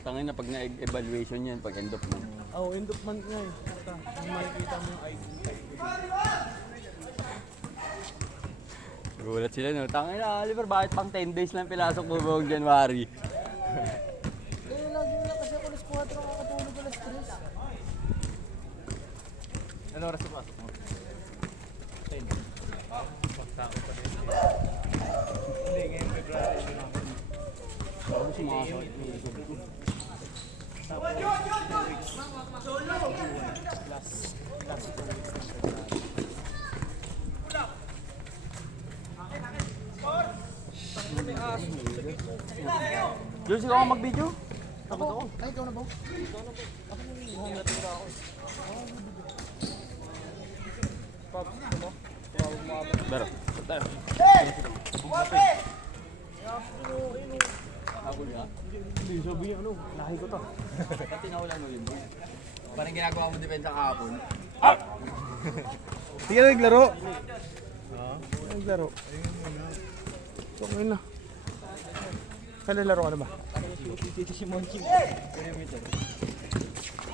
Tangin na pag na-evaluation yan, pag end of month. Oh, end of month nga eh. Basta, makikita mo yung ID. Gulat sila no. Tangin na, Oliver, bakit pang 10 days lang pilasok mo buong January? Eh, lagi na kasi ako alas 4 nakakatulog alas 3. Ano oras na pasok mo? 10. Pagsako pa din. Hindi, ngayon February na ako. Ano si mga Jules, ikaw ang mag-video? Ay, ikaw na ba? Pero, Hindi, sabi niya ano, lahi ko to. pati naulan mo yun. Parang ginagawa mo depensa kahapon. Hindi ka naglaro. Naglaro. So, ngayon na. Kailan laro ka na ba? Si Monching.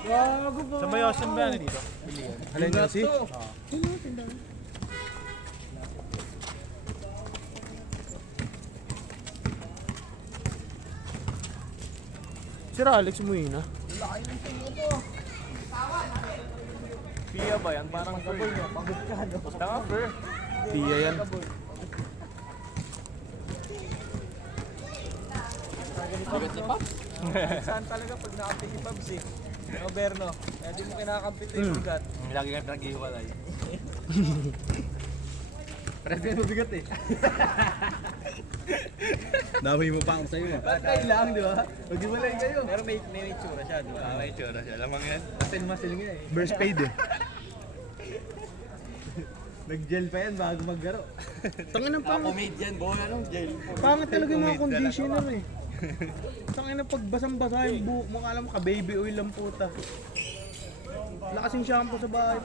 Gago ba? Sa Bayosan ba ano dito? Alin niya si? Sir Alex Muina. Pia ba yan? Parang Fer. Pagod ka, no? Tama, Fer. Pia yan. Bigat si Pops. Saan talaga pag nakapi si Pabs eh? Roberno, kaya di mo kinakampit yung bigat. Lagi ka nag-iwalay. Parang din mabigat eh. Dami mo pa ako sa'yo. Ba't kayo lang, di ba? Mag-iwalay kayo. Pero may itsura siya, di ba? May itsura siya. Lamang yan. Masil nga eh. Burst paid eh. Nag-gel pa yan bago maggaro. Tangin ng pangit. Comedian, bola nung jail. Pangit talaga yung mga conditioner eh. Tangin na pag basang-basa yung buhok mo, kala mo ka baby oil lang puta. Wala kasing shampoo sa bahay.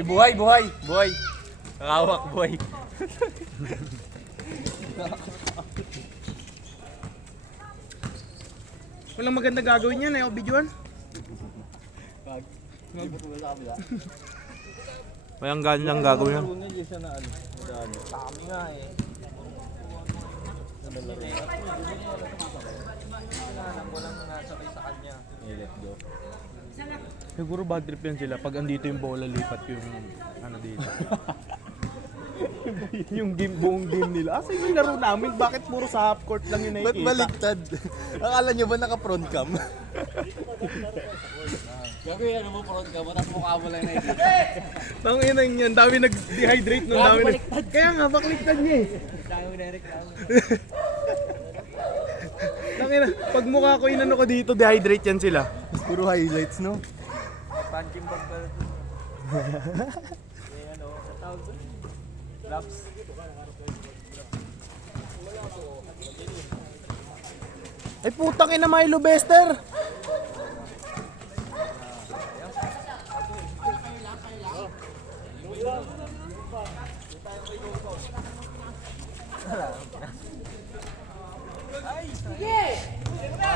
Buhay, buhay! Buhay! Nakawak, buhay! Walang maganda gagawin yan eh, o videoan. Walang ganyang gagawin yan. Hindi siya na ano. Kami nga eh. Alam ko lang na nasabay sa kanya. Let go. Siguro bad trip yan sila pag andito yung bola lipat yung ano dito. Yung game, buong game nila. Asa yung laro namin? Bakit puro sa half court lang yung Ba't nakikita? baliktad? Akala nyo ba naka-front cam? Gagawin ano mo, front ka mo, tapos mukha mo lang nakikita. Tangina yan, dami nag-dehydrate nun, dami nag... Kaya nga, bakliktad niya eh. Dami mo direct lang. ina, pag mukha ko inano ko dito, dehydrate yan sila. Puro highlights, no? Punching bag pala to. Ano, sa tawag doon? Laps. Ay putang ina Milo Bester.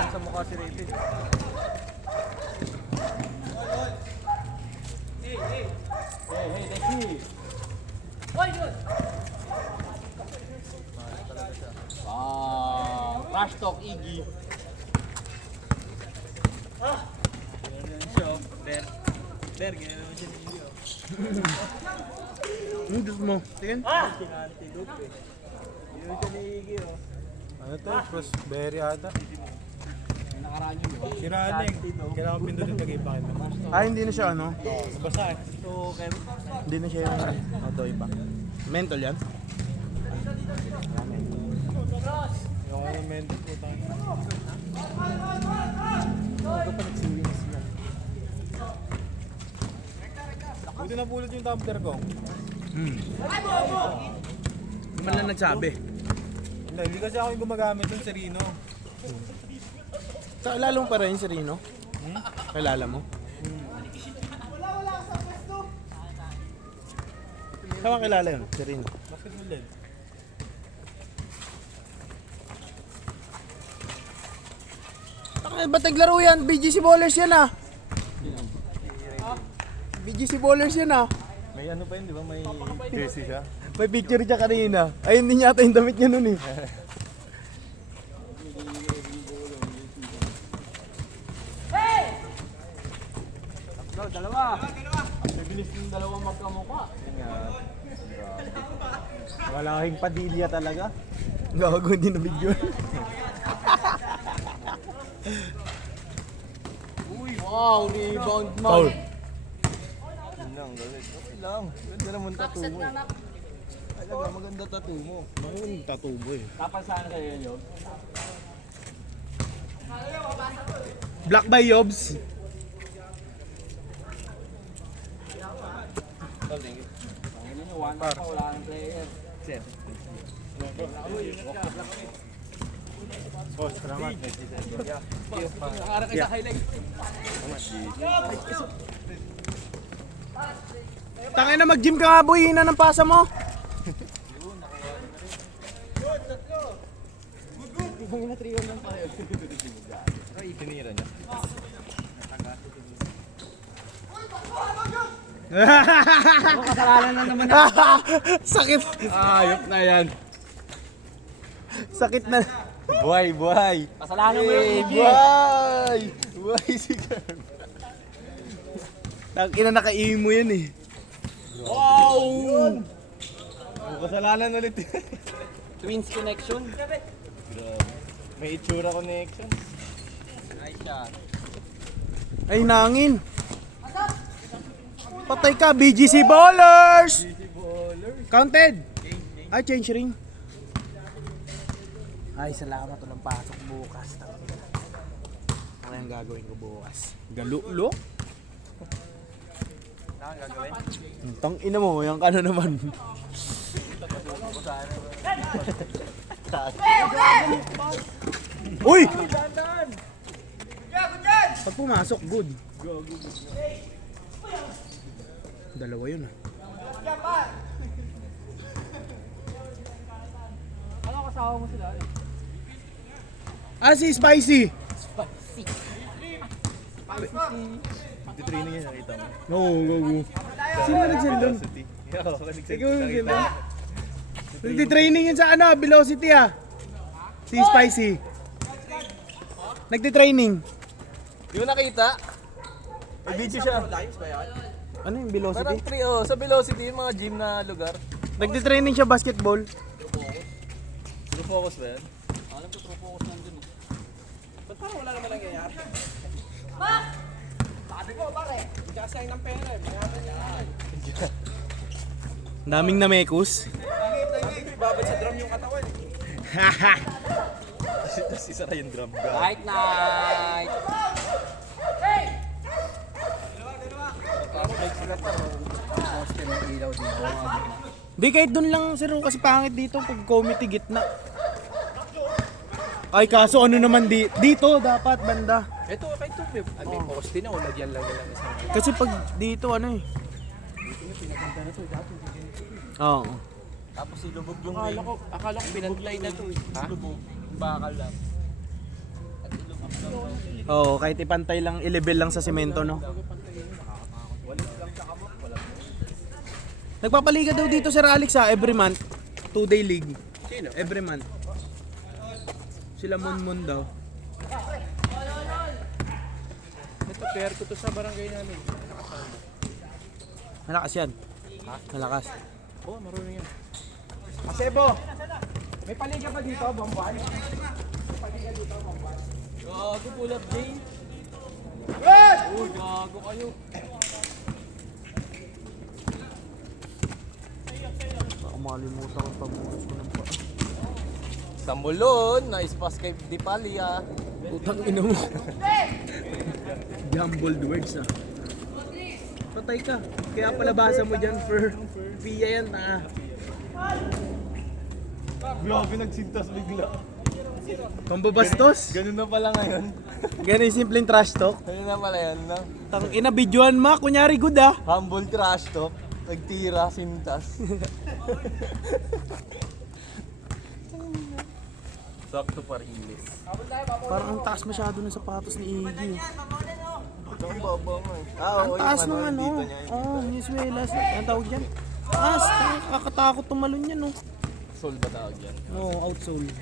Sa mukha si Raven. Trash talk, Iggy. Der, gano'n naman siya ninyo. Gusto mo? Tingin. Antidote eh. Yun siya ni Iggy oh. Ano to? Raspberry ata. Si Raning. Kailangan pindutin pag-ipakin mo. Ah, hindi na siya ano? Basa eh. So, Kev, Hindi na siya yung auto iba. Mental yan? Yung ano, mental po tayo. Buti na pulot yung tumbler ko. Hindi man lang nagsabi. Hindi kasi ako yung gumagamit ng Serino. Kakilala mo pa rin si Rino? Kilala mo? Saan ka kilala yun? Si Rino? Basketball din. Ba't naglaro yan? BGC Ballers yan ah! BGC Ballers yan ah! May ano pa yun, di ba? May jersey siya. May picture niya kanina. Ayun din yata yung damit niya nun eh. Bilis yung dalawang magkamukha. Malaking padilya talaga. Gago, hindi na video. Wow, rebound man. Foul. Yun lang, galit. Okay lang. Ganda naman tattoo mo eh. Talaga, maganda tattoo mo. Bakit tatubo eh? Kapansahan sa iyo yun. Black by Yobs. Ang ino, one pa, wala nang player. Boss, salamat. Nangarap kayo sa highlight. Tangin na mag-gym ka nga boy, hina ng pasa mo. Tinira niya. kasalanan na naman. Sakit. Ayop na yan. Sakit na. Buhay, buhay. Kasalanan mo yung Iggy. Buhay! Buhay si Carl. Tangina naka-imo yan eh. Wow! Kasalanan ulit. Twins connection. May itsura connection. Ay nangin. Patay ka, BGC Ballers! Counted! Ay, change ring. Ay, salamat. Walang pasok bukas. Ano yung gagawin ko bukas? Galulo? Ano ang gagawin? Tang ina mo, yung ano naman. Uy! Pag pumasok, good. Dalawa yun ah. Ano kasama mo sila? Ah, si Spicy! Training yan, nakita mo. No, go, go. Sino ba nagsend doon? Ikaw yung send doon? Nagtitraining yun sa ano, Velocity ah. Si Spicy. Nagtitraining. Di mo nakita? May video siya. Ano yung Velocity? Parang sa Velocity, yung mga gym na lugar. Nagtitraining siya basketball. True focus ba yan? Alam ko, true focus nandun. Ba't parang wala naman nangyayari? Sabi ko, pare, ikasay ng pera eh. Mayaman yan. Daming namekus. Babad sa drum yung katawan eh. Tapos isara yung drum gun. Night night! Poste ng ilaw dito. Di kahit dun lang sir kasi pangit dito pag committee gitna. Ay kaso ano naman dito dapat banda. Ito, kahit ito, may poste na, wala dyan lang isang. Kasi pag dito ano eh. Oo. Tapos ilubog yung akala ko pinantlay na to eh. Ha? Ilubog. Bakal lang. Oo, kahit ipantay lang, i-level lang sa semento no. Nagpapaliga daw dito Sir Alex every month. 2-day league. Sino? Every month. Sila Munmun daw. Ito, player ko to sa barangay namin. Malakas yan. Malakas. Oo, marunong yan. Asebo! May paliga pa dito, Bamban? Gago, pull up, Jane. Uy, gago kayo. Baka malimutan ko pabukas ko ng pa. Sambulon, nice pass kay Dipalia. Utang ina mo. Jumbled words Patay ka. Kaya pala basa mo dyan for Pia yan Grabe, nagsintas bigla. Pambabastos. Ganun na pala ngayon. Ganun yung simpleng trash talk. Ganun na pala yan, no? Tang ina, videoan mo. Kunyari good Humble trash talk. Nagtira, sintas. Sakto parilis. Parang ang taas masyado ng sapatos ni Iggy. Ang baba mo eh. Ang taas ng ano. Yung swelas. Ang tawag dyan. Taas. Kakatakot tumalon yan Soul ba tawag yan? Oo, outsole.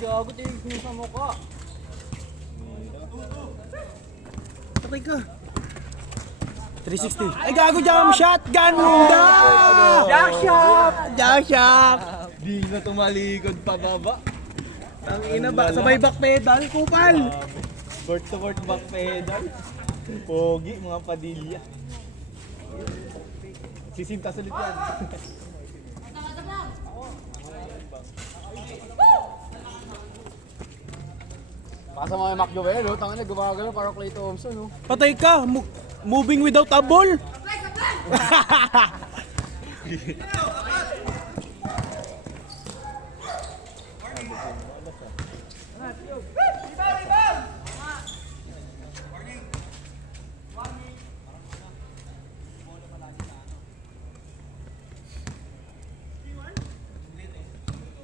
Gago, tingin mo sa mukha. Patay ka. 360. Ay gago, jump shot! Ganda! Jack shot! Jack shot! Di na tumalikod pa baba. Ang ina ba? Sabay back pedal, kupal! Court to court back pedal. Pogi, mga padilya. Sisintas ulit yan. Baka sa mga McDowell, tangin na gumagano parang Clay Thompson, Patay ka! Moving without a ball!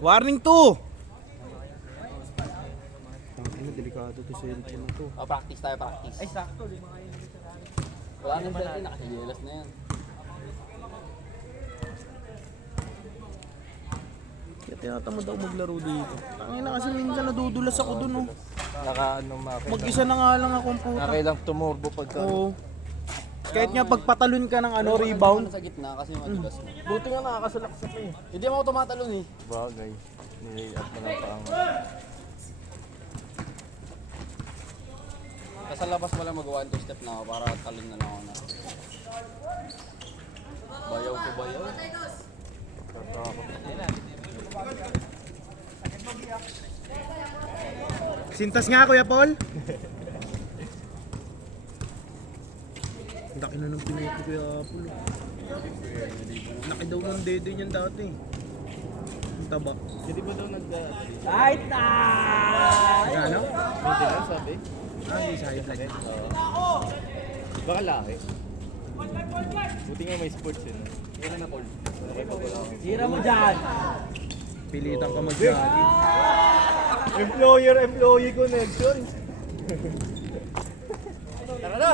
Warning 2! Ano, delikado to sa cellphone to. Practice tayo, practice. Ay, sakto. Wala nang dati, nakasiyelas na yan. Kaya tinatamad ako maglaro dito. Tangina kasi minsan nadudulas ako dun Mag-isa na nga lang akong puta. Nakailang tumorbo pagka. Oo. Kahit nga pagpatalon ka ng rebound. Sa gitna kasi madulas na. Buti nga nakakasalaksak eh. Hindi mo ako tumatalon eh. Bagay. Nilay-up mo na pang. Sa labas mo lang mag-1-2 step na ako para talon na lang ako na. Bayaw to bayaw. Sintas nga Kuya Paul. Laki na ng pinito Kuya Paul. Laki daw ng dedo niyan dati. Ang taba. Hindi ba daw Ano? maintenance sabi? Hindi sa high flight. Baka laki. Buti nga may sports yun. Kailan na call? Hira mo dyan! Pilitan ka mag-jogging. Employer-employee connection. Tara na!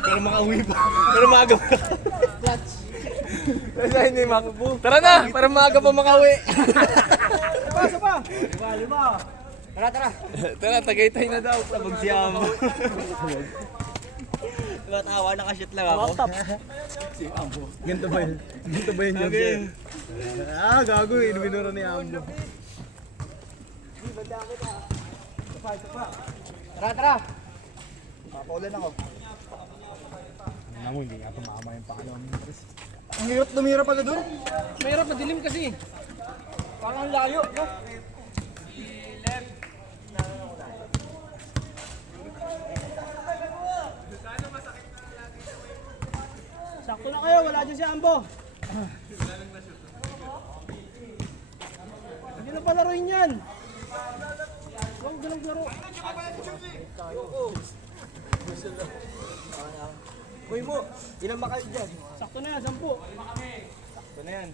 Pero makauwi pa. Pero maaga pa. Kasi hindi makabu. Tara na! Para maaga pa makauwi. Tara, Tagaytay na daw. Tabog siyam. Tawa, nakashoot lang ako. Ganito ba yun? Ganito ba yun yung sir? Gago eh. Binura ni Ambo. Tara! Papaulan ako. Ano mo, hindi nga tumama yung pakalawang. Ang hirap tumira pala dun. Mahirap, madilim kasi. Parang layo, no? Sakto na kayo, wala dyan si Ambo. Hindi na palaruin yan. Huwag ganang laro. Uy mo, ilan ba kayo dyan? Sakto na yan, 10. Ito na yan.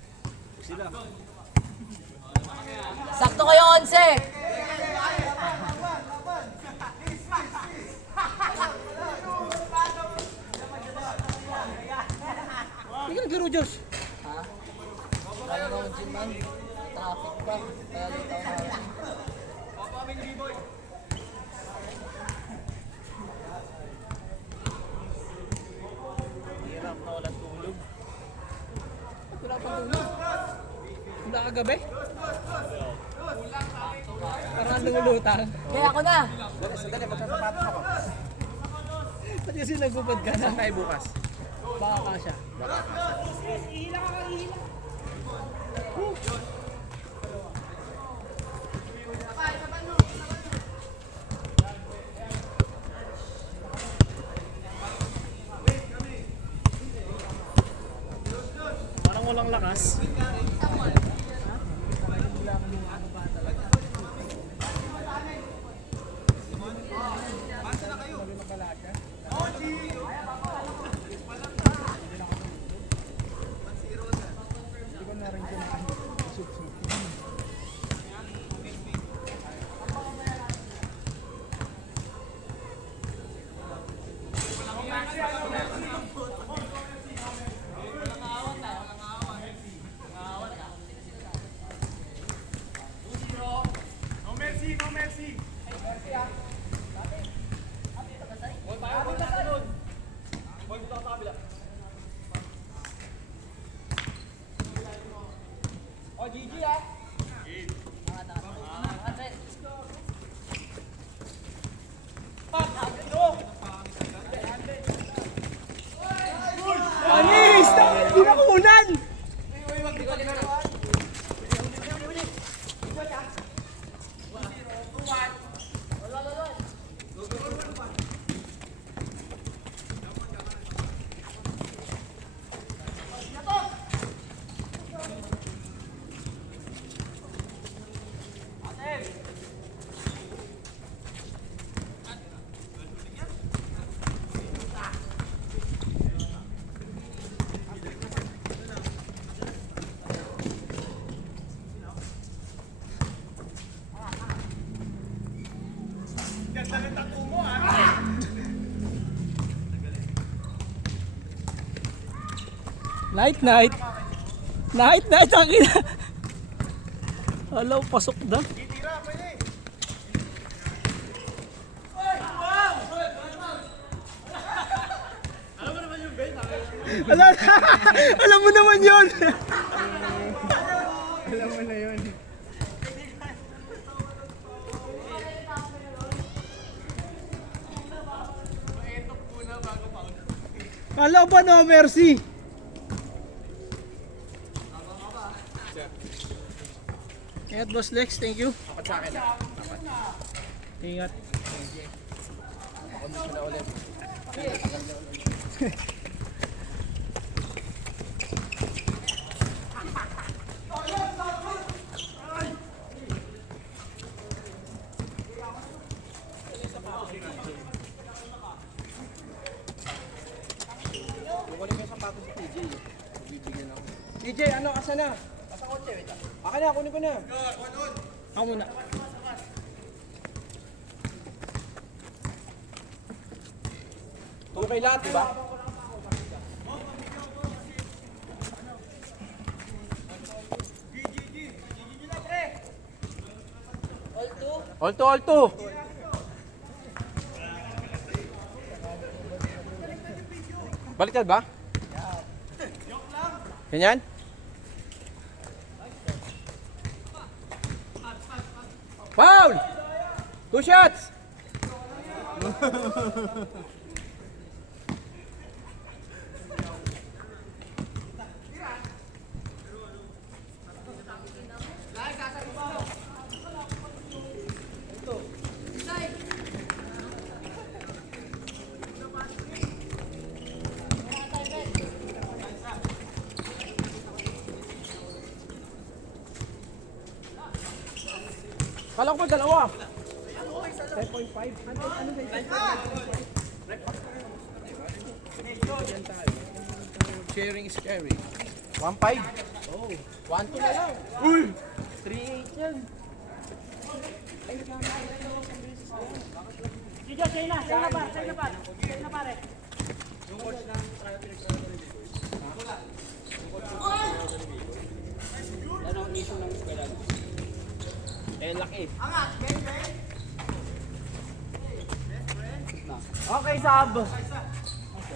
Sila. Sakto kayo, 11. Hindi ka naglaro, Josh. Traffic pa. Kaya late ako na. Wala pa tulog. Wala ka gabi? Parang nangulutang. Kaya ako na. Sandali, magsasapatos ako. Ba't kasi nagubad ka na? Saan tayo bukas? Baka ka siya. Parang walang lakas. Anis! Hindi na kunan! Night night. Night night ang ina. Alaw, pasok na. Alam, alam mo naman yun. Alam mo na yun. Kala ko ba no mercy? Ingat boss Lex, thank you. Dapat sa akin. Ingat. Ako na ulit. Kukunin ko yung sapatos si TJ. Bibigyan ako. DJ, ano, asa na? Akin na, kunin ko na. Ako muna. Tulo kayo lahat, diba? All two, all two. Baliktad ba? Ganyan? Foul! 2 shots! Kala ko pa dalawa. Sharing is caring. 1.5. Oh. 1.2 na lang. Uy! 3.8 yan. Sige, sa'yo na pare. Ano ang issue ng eskwela? Eh, laki. Okay, sab.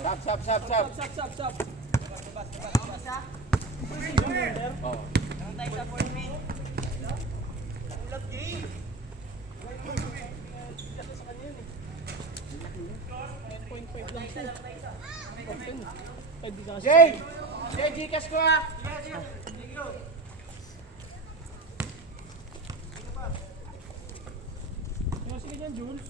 Sap. Jay! Jay, Gcash ko ah! Sige dyan, Jules.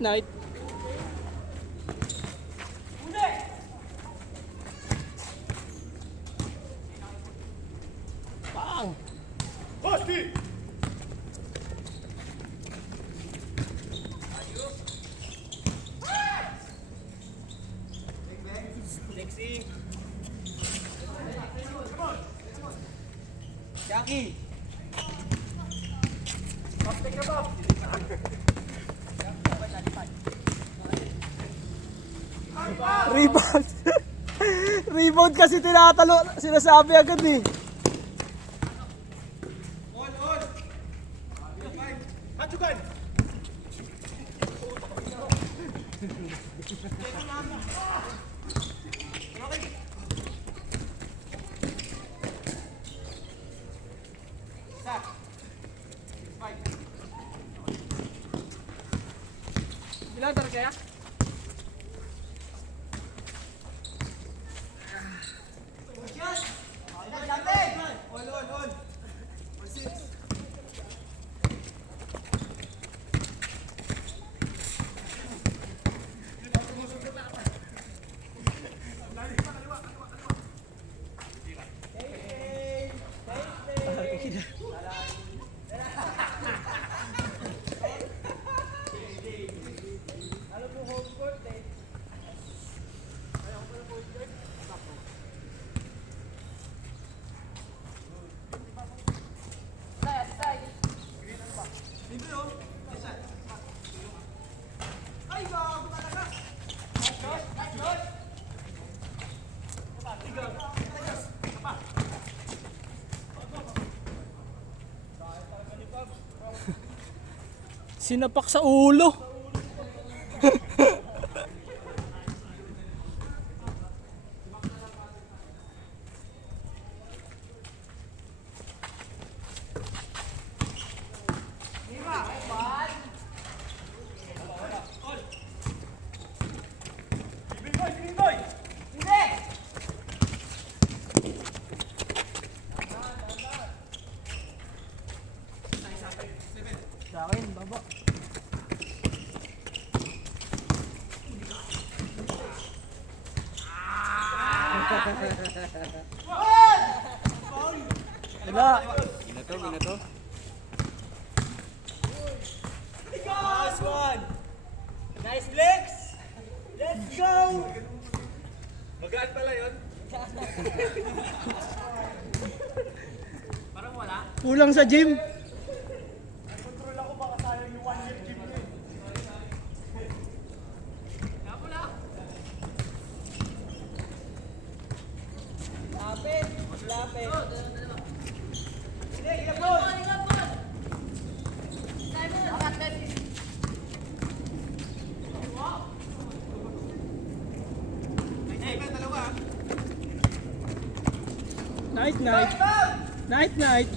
Night. Bang! Jackie! Rebound. Rebound kasi tinatalo. Sinasabi agad eh. Ilan talaga kaya? Sinapak sa ulo. Sa akin, baba. Wala. Minato. Last one! Nice flex! Let's go! Magaan pala yun. Kulang sa gym. Night, night. Night, night.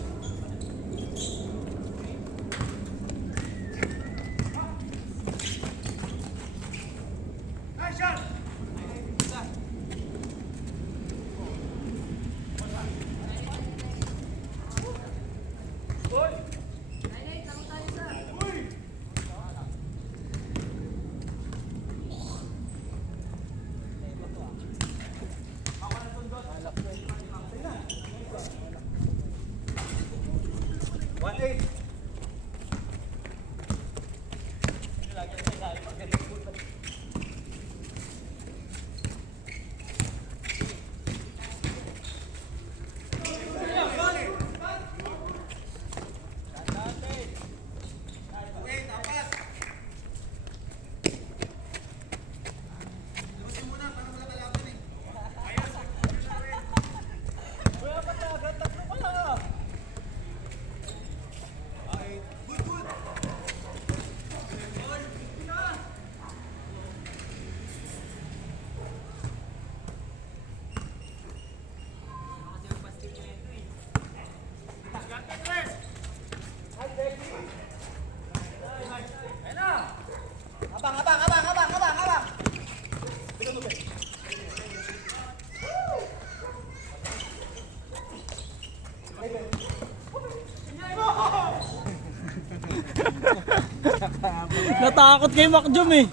Natakot kay Macjom eh.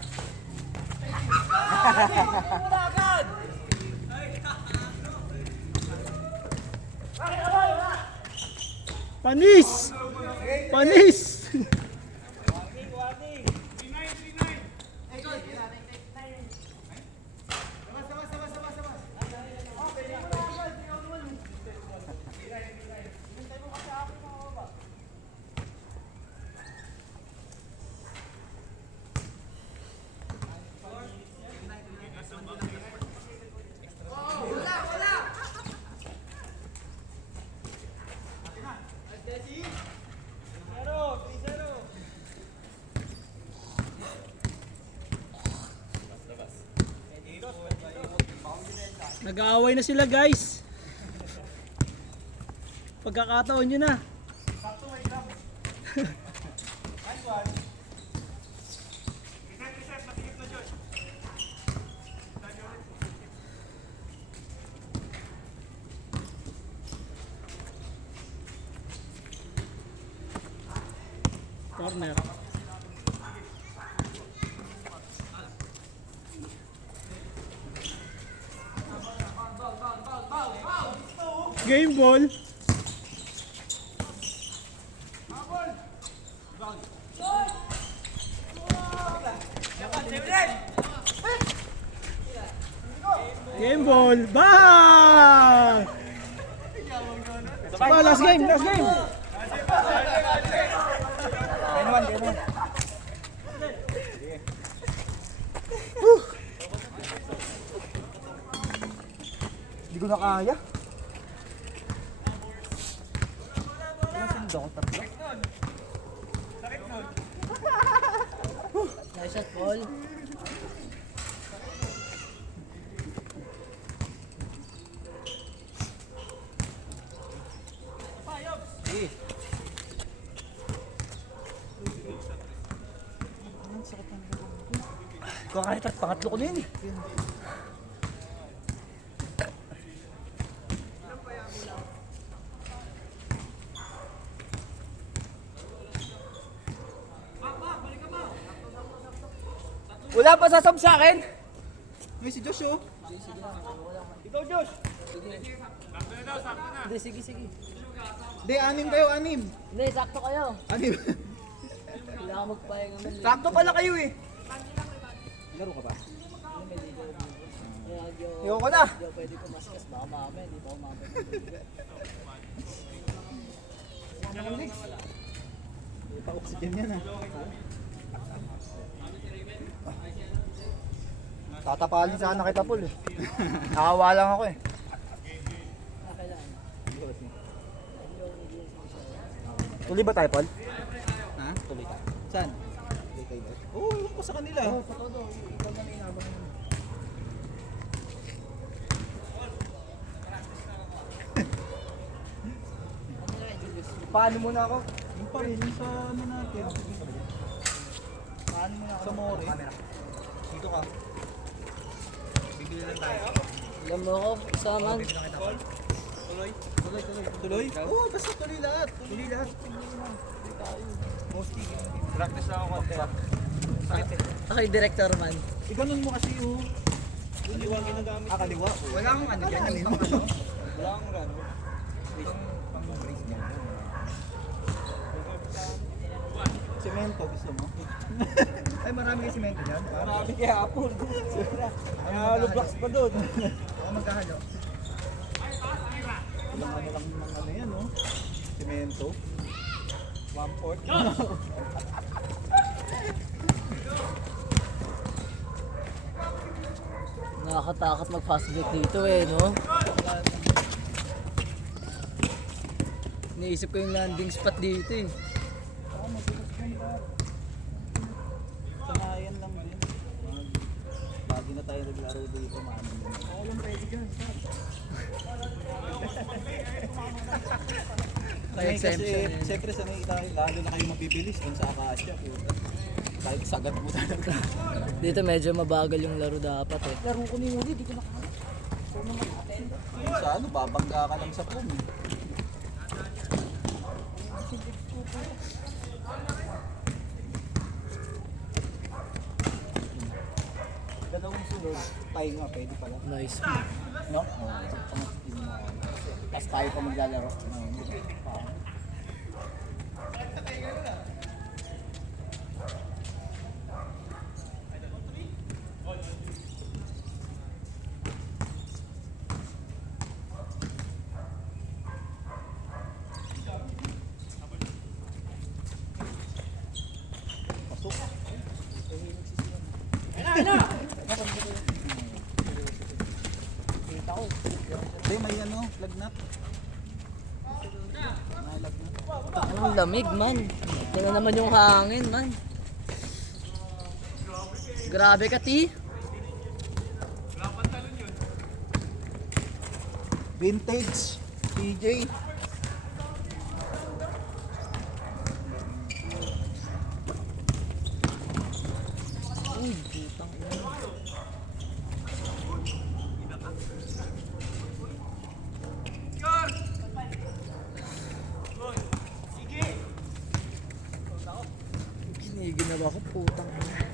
Panis! Panis! Nag-aaway na sila guys. Pagkakataon nyo na. Corner. Game ball. Game ball. Bang! Last game, last game. Hindi ko na kaya. Nice shot, Paul. Kahit at pangatlo ko na yun eh. Wala pa sasab sa akin. May si Josh oh. Ikaw, Josh. Hindi, sige, sige. Hindi, 6 kayo, 6. Hindi, sakto kayo. 6. Kailangan magpahinga man. Sakto pala kayo eh. Laro ka ba? Ayoko na. Hindi ako pwede pumaskas. Baka mamaya, hindi pa ako mamaya. May pa-oxygen yan ah. Tatapalin sana kita, Paul eh. Nakawa lang ako eh. Tuloy ba tayo, Paul? Ha? Tuloy ka. Saan? Tuloy kayo ba? Oo, ewan ko sa kanila. Oo, sa todo. Ikaw na inabang mo. Paano muna ako? Yung pa rin, yung sa ano natin. Paano mo na ako? Sa Mori. Dito ka. Bibili lang tayo. Alam mo ako, saman. Tuloy? Tuloy? Oo, basta tuloy lahat. Tuloy lahat. Tuloy tayo. Mostly. Practice lang ako. Sakit eh. Okay, director man. Ganun mo kasi yung... Kaliwa ang ginagamit. Kaliwa? Wala kang ano dyan. Wala kang ano. Pang-brace niya. Semento gusto mo? Ay, marami kayo semento dyan. Marami kaya hapon. Ang halo blocks pa doon. Baka magkahalo. Ilang ano lang ng ano yan, no? Semento. 1/4. Nakakatakot mag-fast break dito eh, no? Iniisip ko yung landing spot dito eh. Sanayan lang din. Lagi na tayo naglaro dito, maano din. Oo, yung pwede dyan. Kaya exemption yun. Siyempre sanay tayo, lalo na kayo mabibilis dun sa Acacia. Kahit sagad mo talaga. Dito medyo mabagal yung laro dapat eh. Laro ko ni Uli, di ko nakakala. Sa ano, babangga ka lang sa pool. Dalawang sunod, tayo nga, pwede pala. Nice. No? Tapos tayo pa maglalaro. Hindi, may ano, lagnat. May lagnat. Ang lamig man. Ito na naman yung hangin man. Grabe ka, T. Vintage, TJ. Uy, putang ina. Giniginawa ko, putang ina.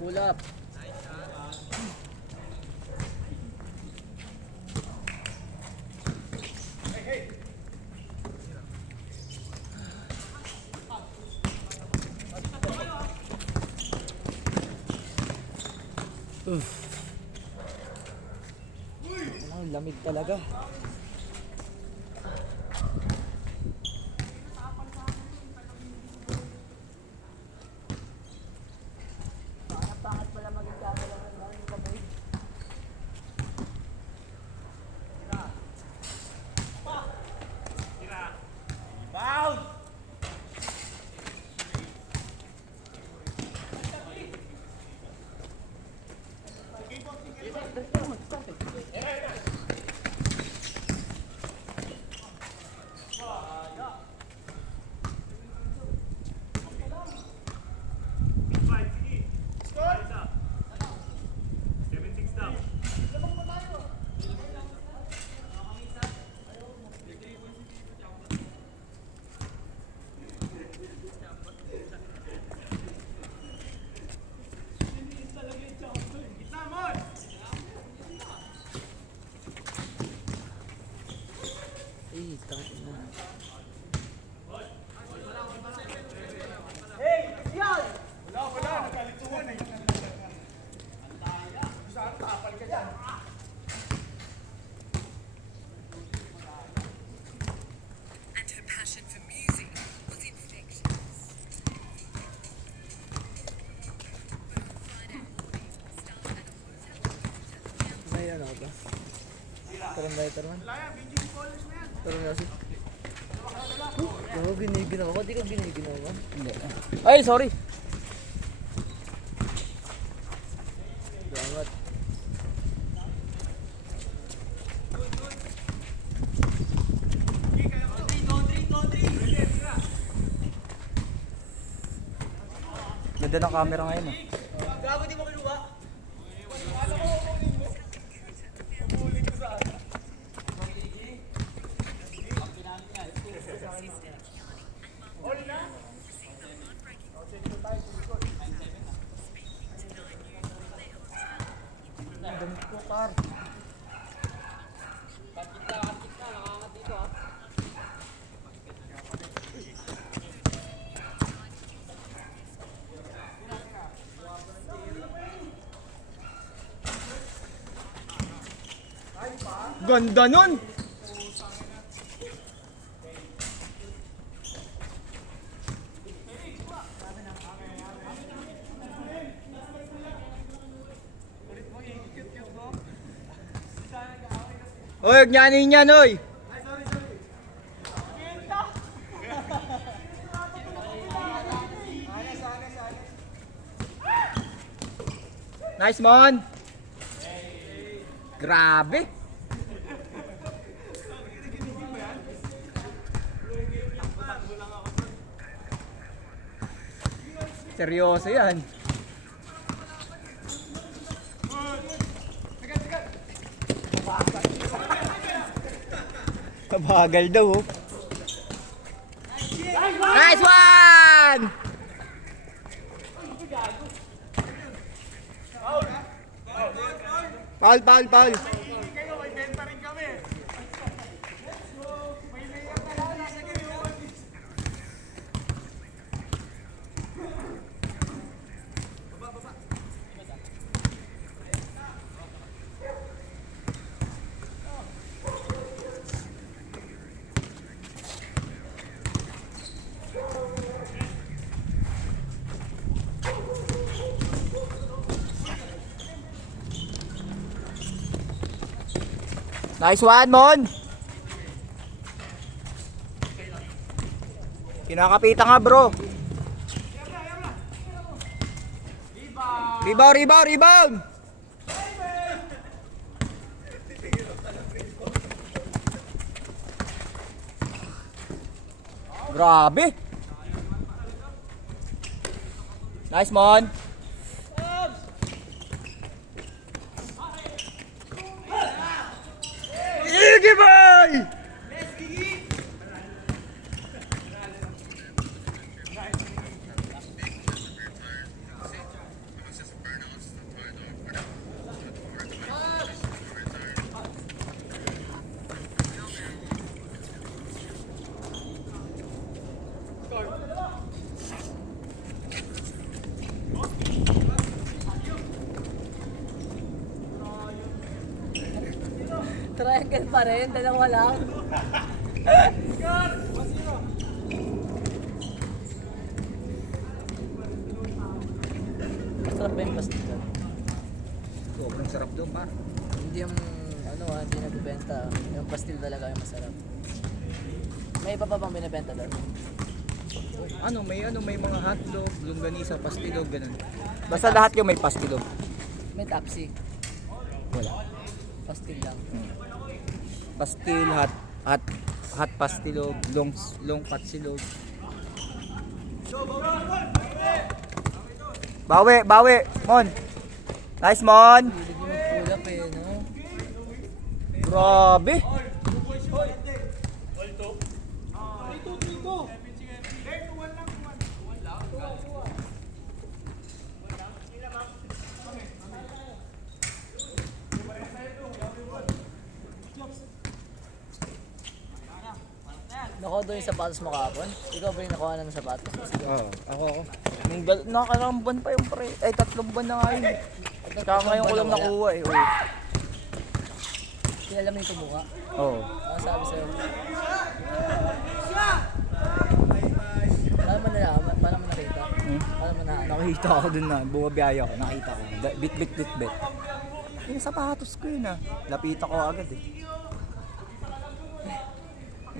Pull up. Ang lamig talaga. Tangina. And her passion for music was infectious. May ano ba? Karon ba ito naman? Karon kasi. Oo, giniginaw ko. Di ka giniginaw ko. Hindi. Ay, sorry. Ganda ng camera ngayon ah. Gago, di mo kinuha. Ganda nun! Oy, huwag niyanin yan, oy! Nice, Mon! Grabe! Seryoso yan. Kabagal daw oh. Nice one! Foul. Nice one, Mon! Kinakapitan nga, bro. Rebound! Grabe! Nice, Mon! Sige, boy! Triangle pa rin, dalawa lang. Masarap ba yung plastic doon? Sobrang sarap doon, pa. Hindi yung, hindi nagbibenta. Yung pastil talaga yung masarap. May iba pa bang binibenta doon? May mga hotdog, longganisa, pastilog, ganun. Basta lahat yung may pastilog. May tapsi. Wala. Pastil lang. Pastil, hot pastilog, long patsilog. Bawi, Mon. Nice, Mon. Hindi mo magkulap eh, no? Grabe. Nakuha doon yung sapatos mo kahapon? Ikaw ba yung nakuha na ng sapatos? Oo, ako. Nakakarang buwan pa yung pre. Ay, 3 buwan na nga yun. Kaya ngayon ko lang nakuha eh. Oo. Kilala mo yung tumuka? Oo. Ano sabi sa'yo? Paano mo nalaman? Paano mo nakita? Paano mo nahanap? Nakita ako dun na. Bumabiyaya ako. Nakita ko. Bit. Yung sapatos ko yun ah. Lapita ko agad eh.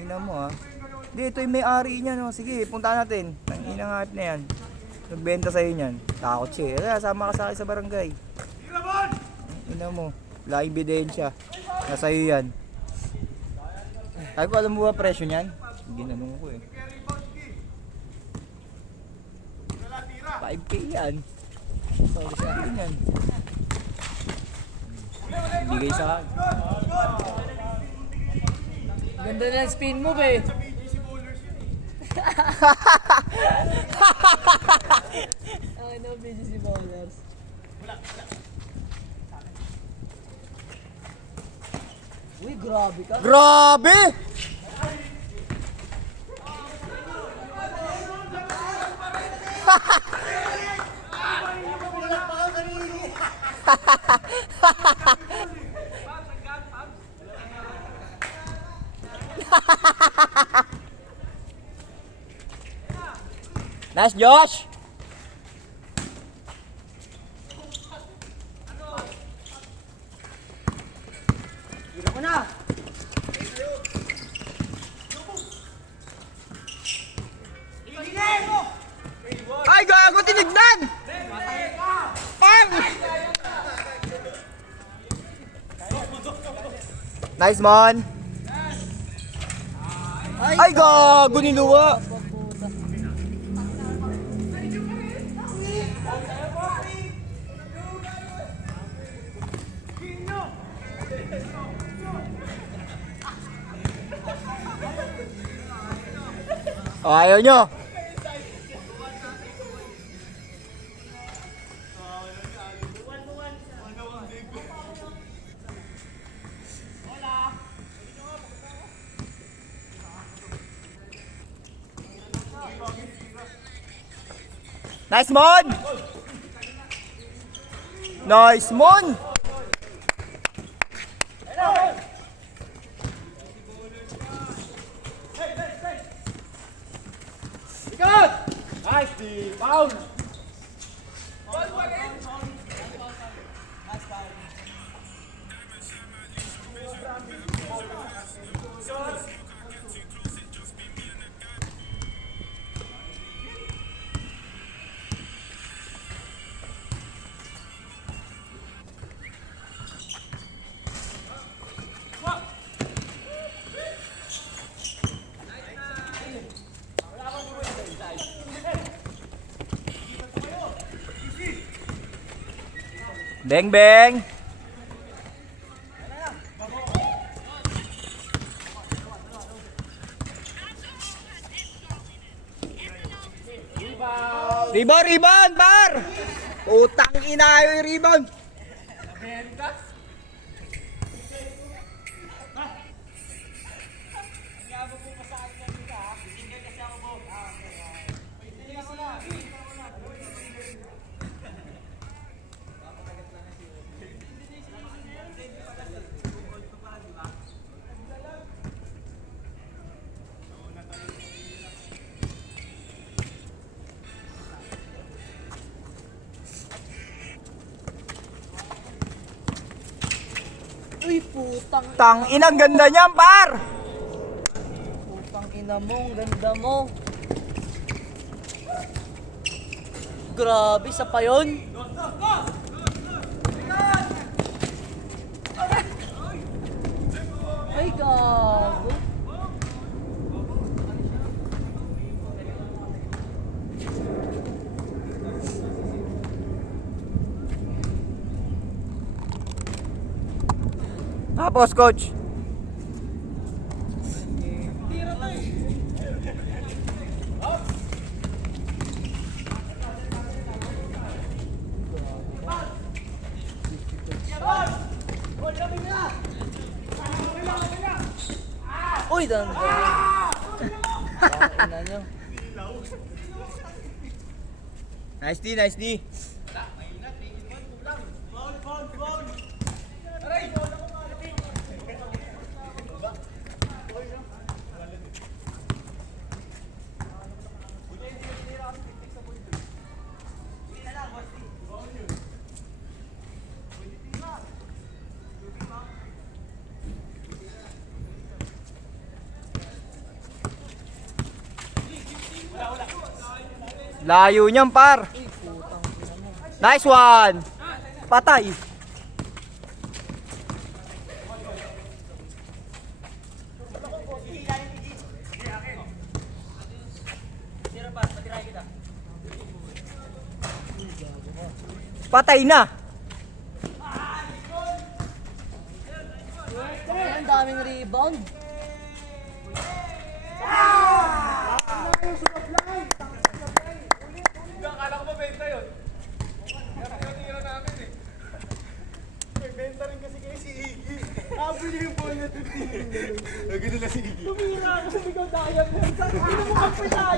Ina mo ah. Hindi, ito yung may-ari niya no. Sige, punta natin. Ang inangat na yan. Nagbenta sa'yo niyan. Takot siya eh. Sama ka sa akin sa barangay. Ina mo. Wala ebidensya. Nasa'yo yan. Ay ko, alam mo ba presyo niyan? Ginanong ko eh. 5K yan. Sorry sa akin yan. Bigay sa akin. Ganda na yung spin move eh. Ang ina BGC Bowlers. Uy, grabe ka. Grabe! Nice, Josh! Ay, gago, tinignan! Pang! Nice, Mon! Ay, gago, niluwa! Oh, ayaw nyo! Nice, Mon! Nice, Mon! Nice, D. Foul! Beng, beng! Rebound, rebound, par! Utang ina yung rebound! Uy, putang. Tang inang ganda niyan, par! Putang ina mo, ang ganda mo. Grabe, sa pa yun. Ay, gago. Tapos, coach. Uy, danda. Ina nyo. Nice D, nice D. Layo niyan, par. Nice one. Patay. Patay na! Ang daming rebound. Akala ko mabenta yun. Kaya tinira namin eh. May benta rin kasi kayo si Iggy. Nakabili yung ball na 15. Nagano na si Iggy. Tumira ako sa bigaw dayang. Saan mo magpitay?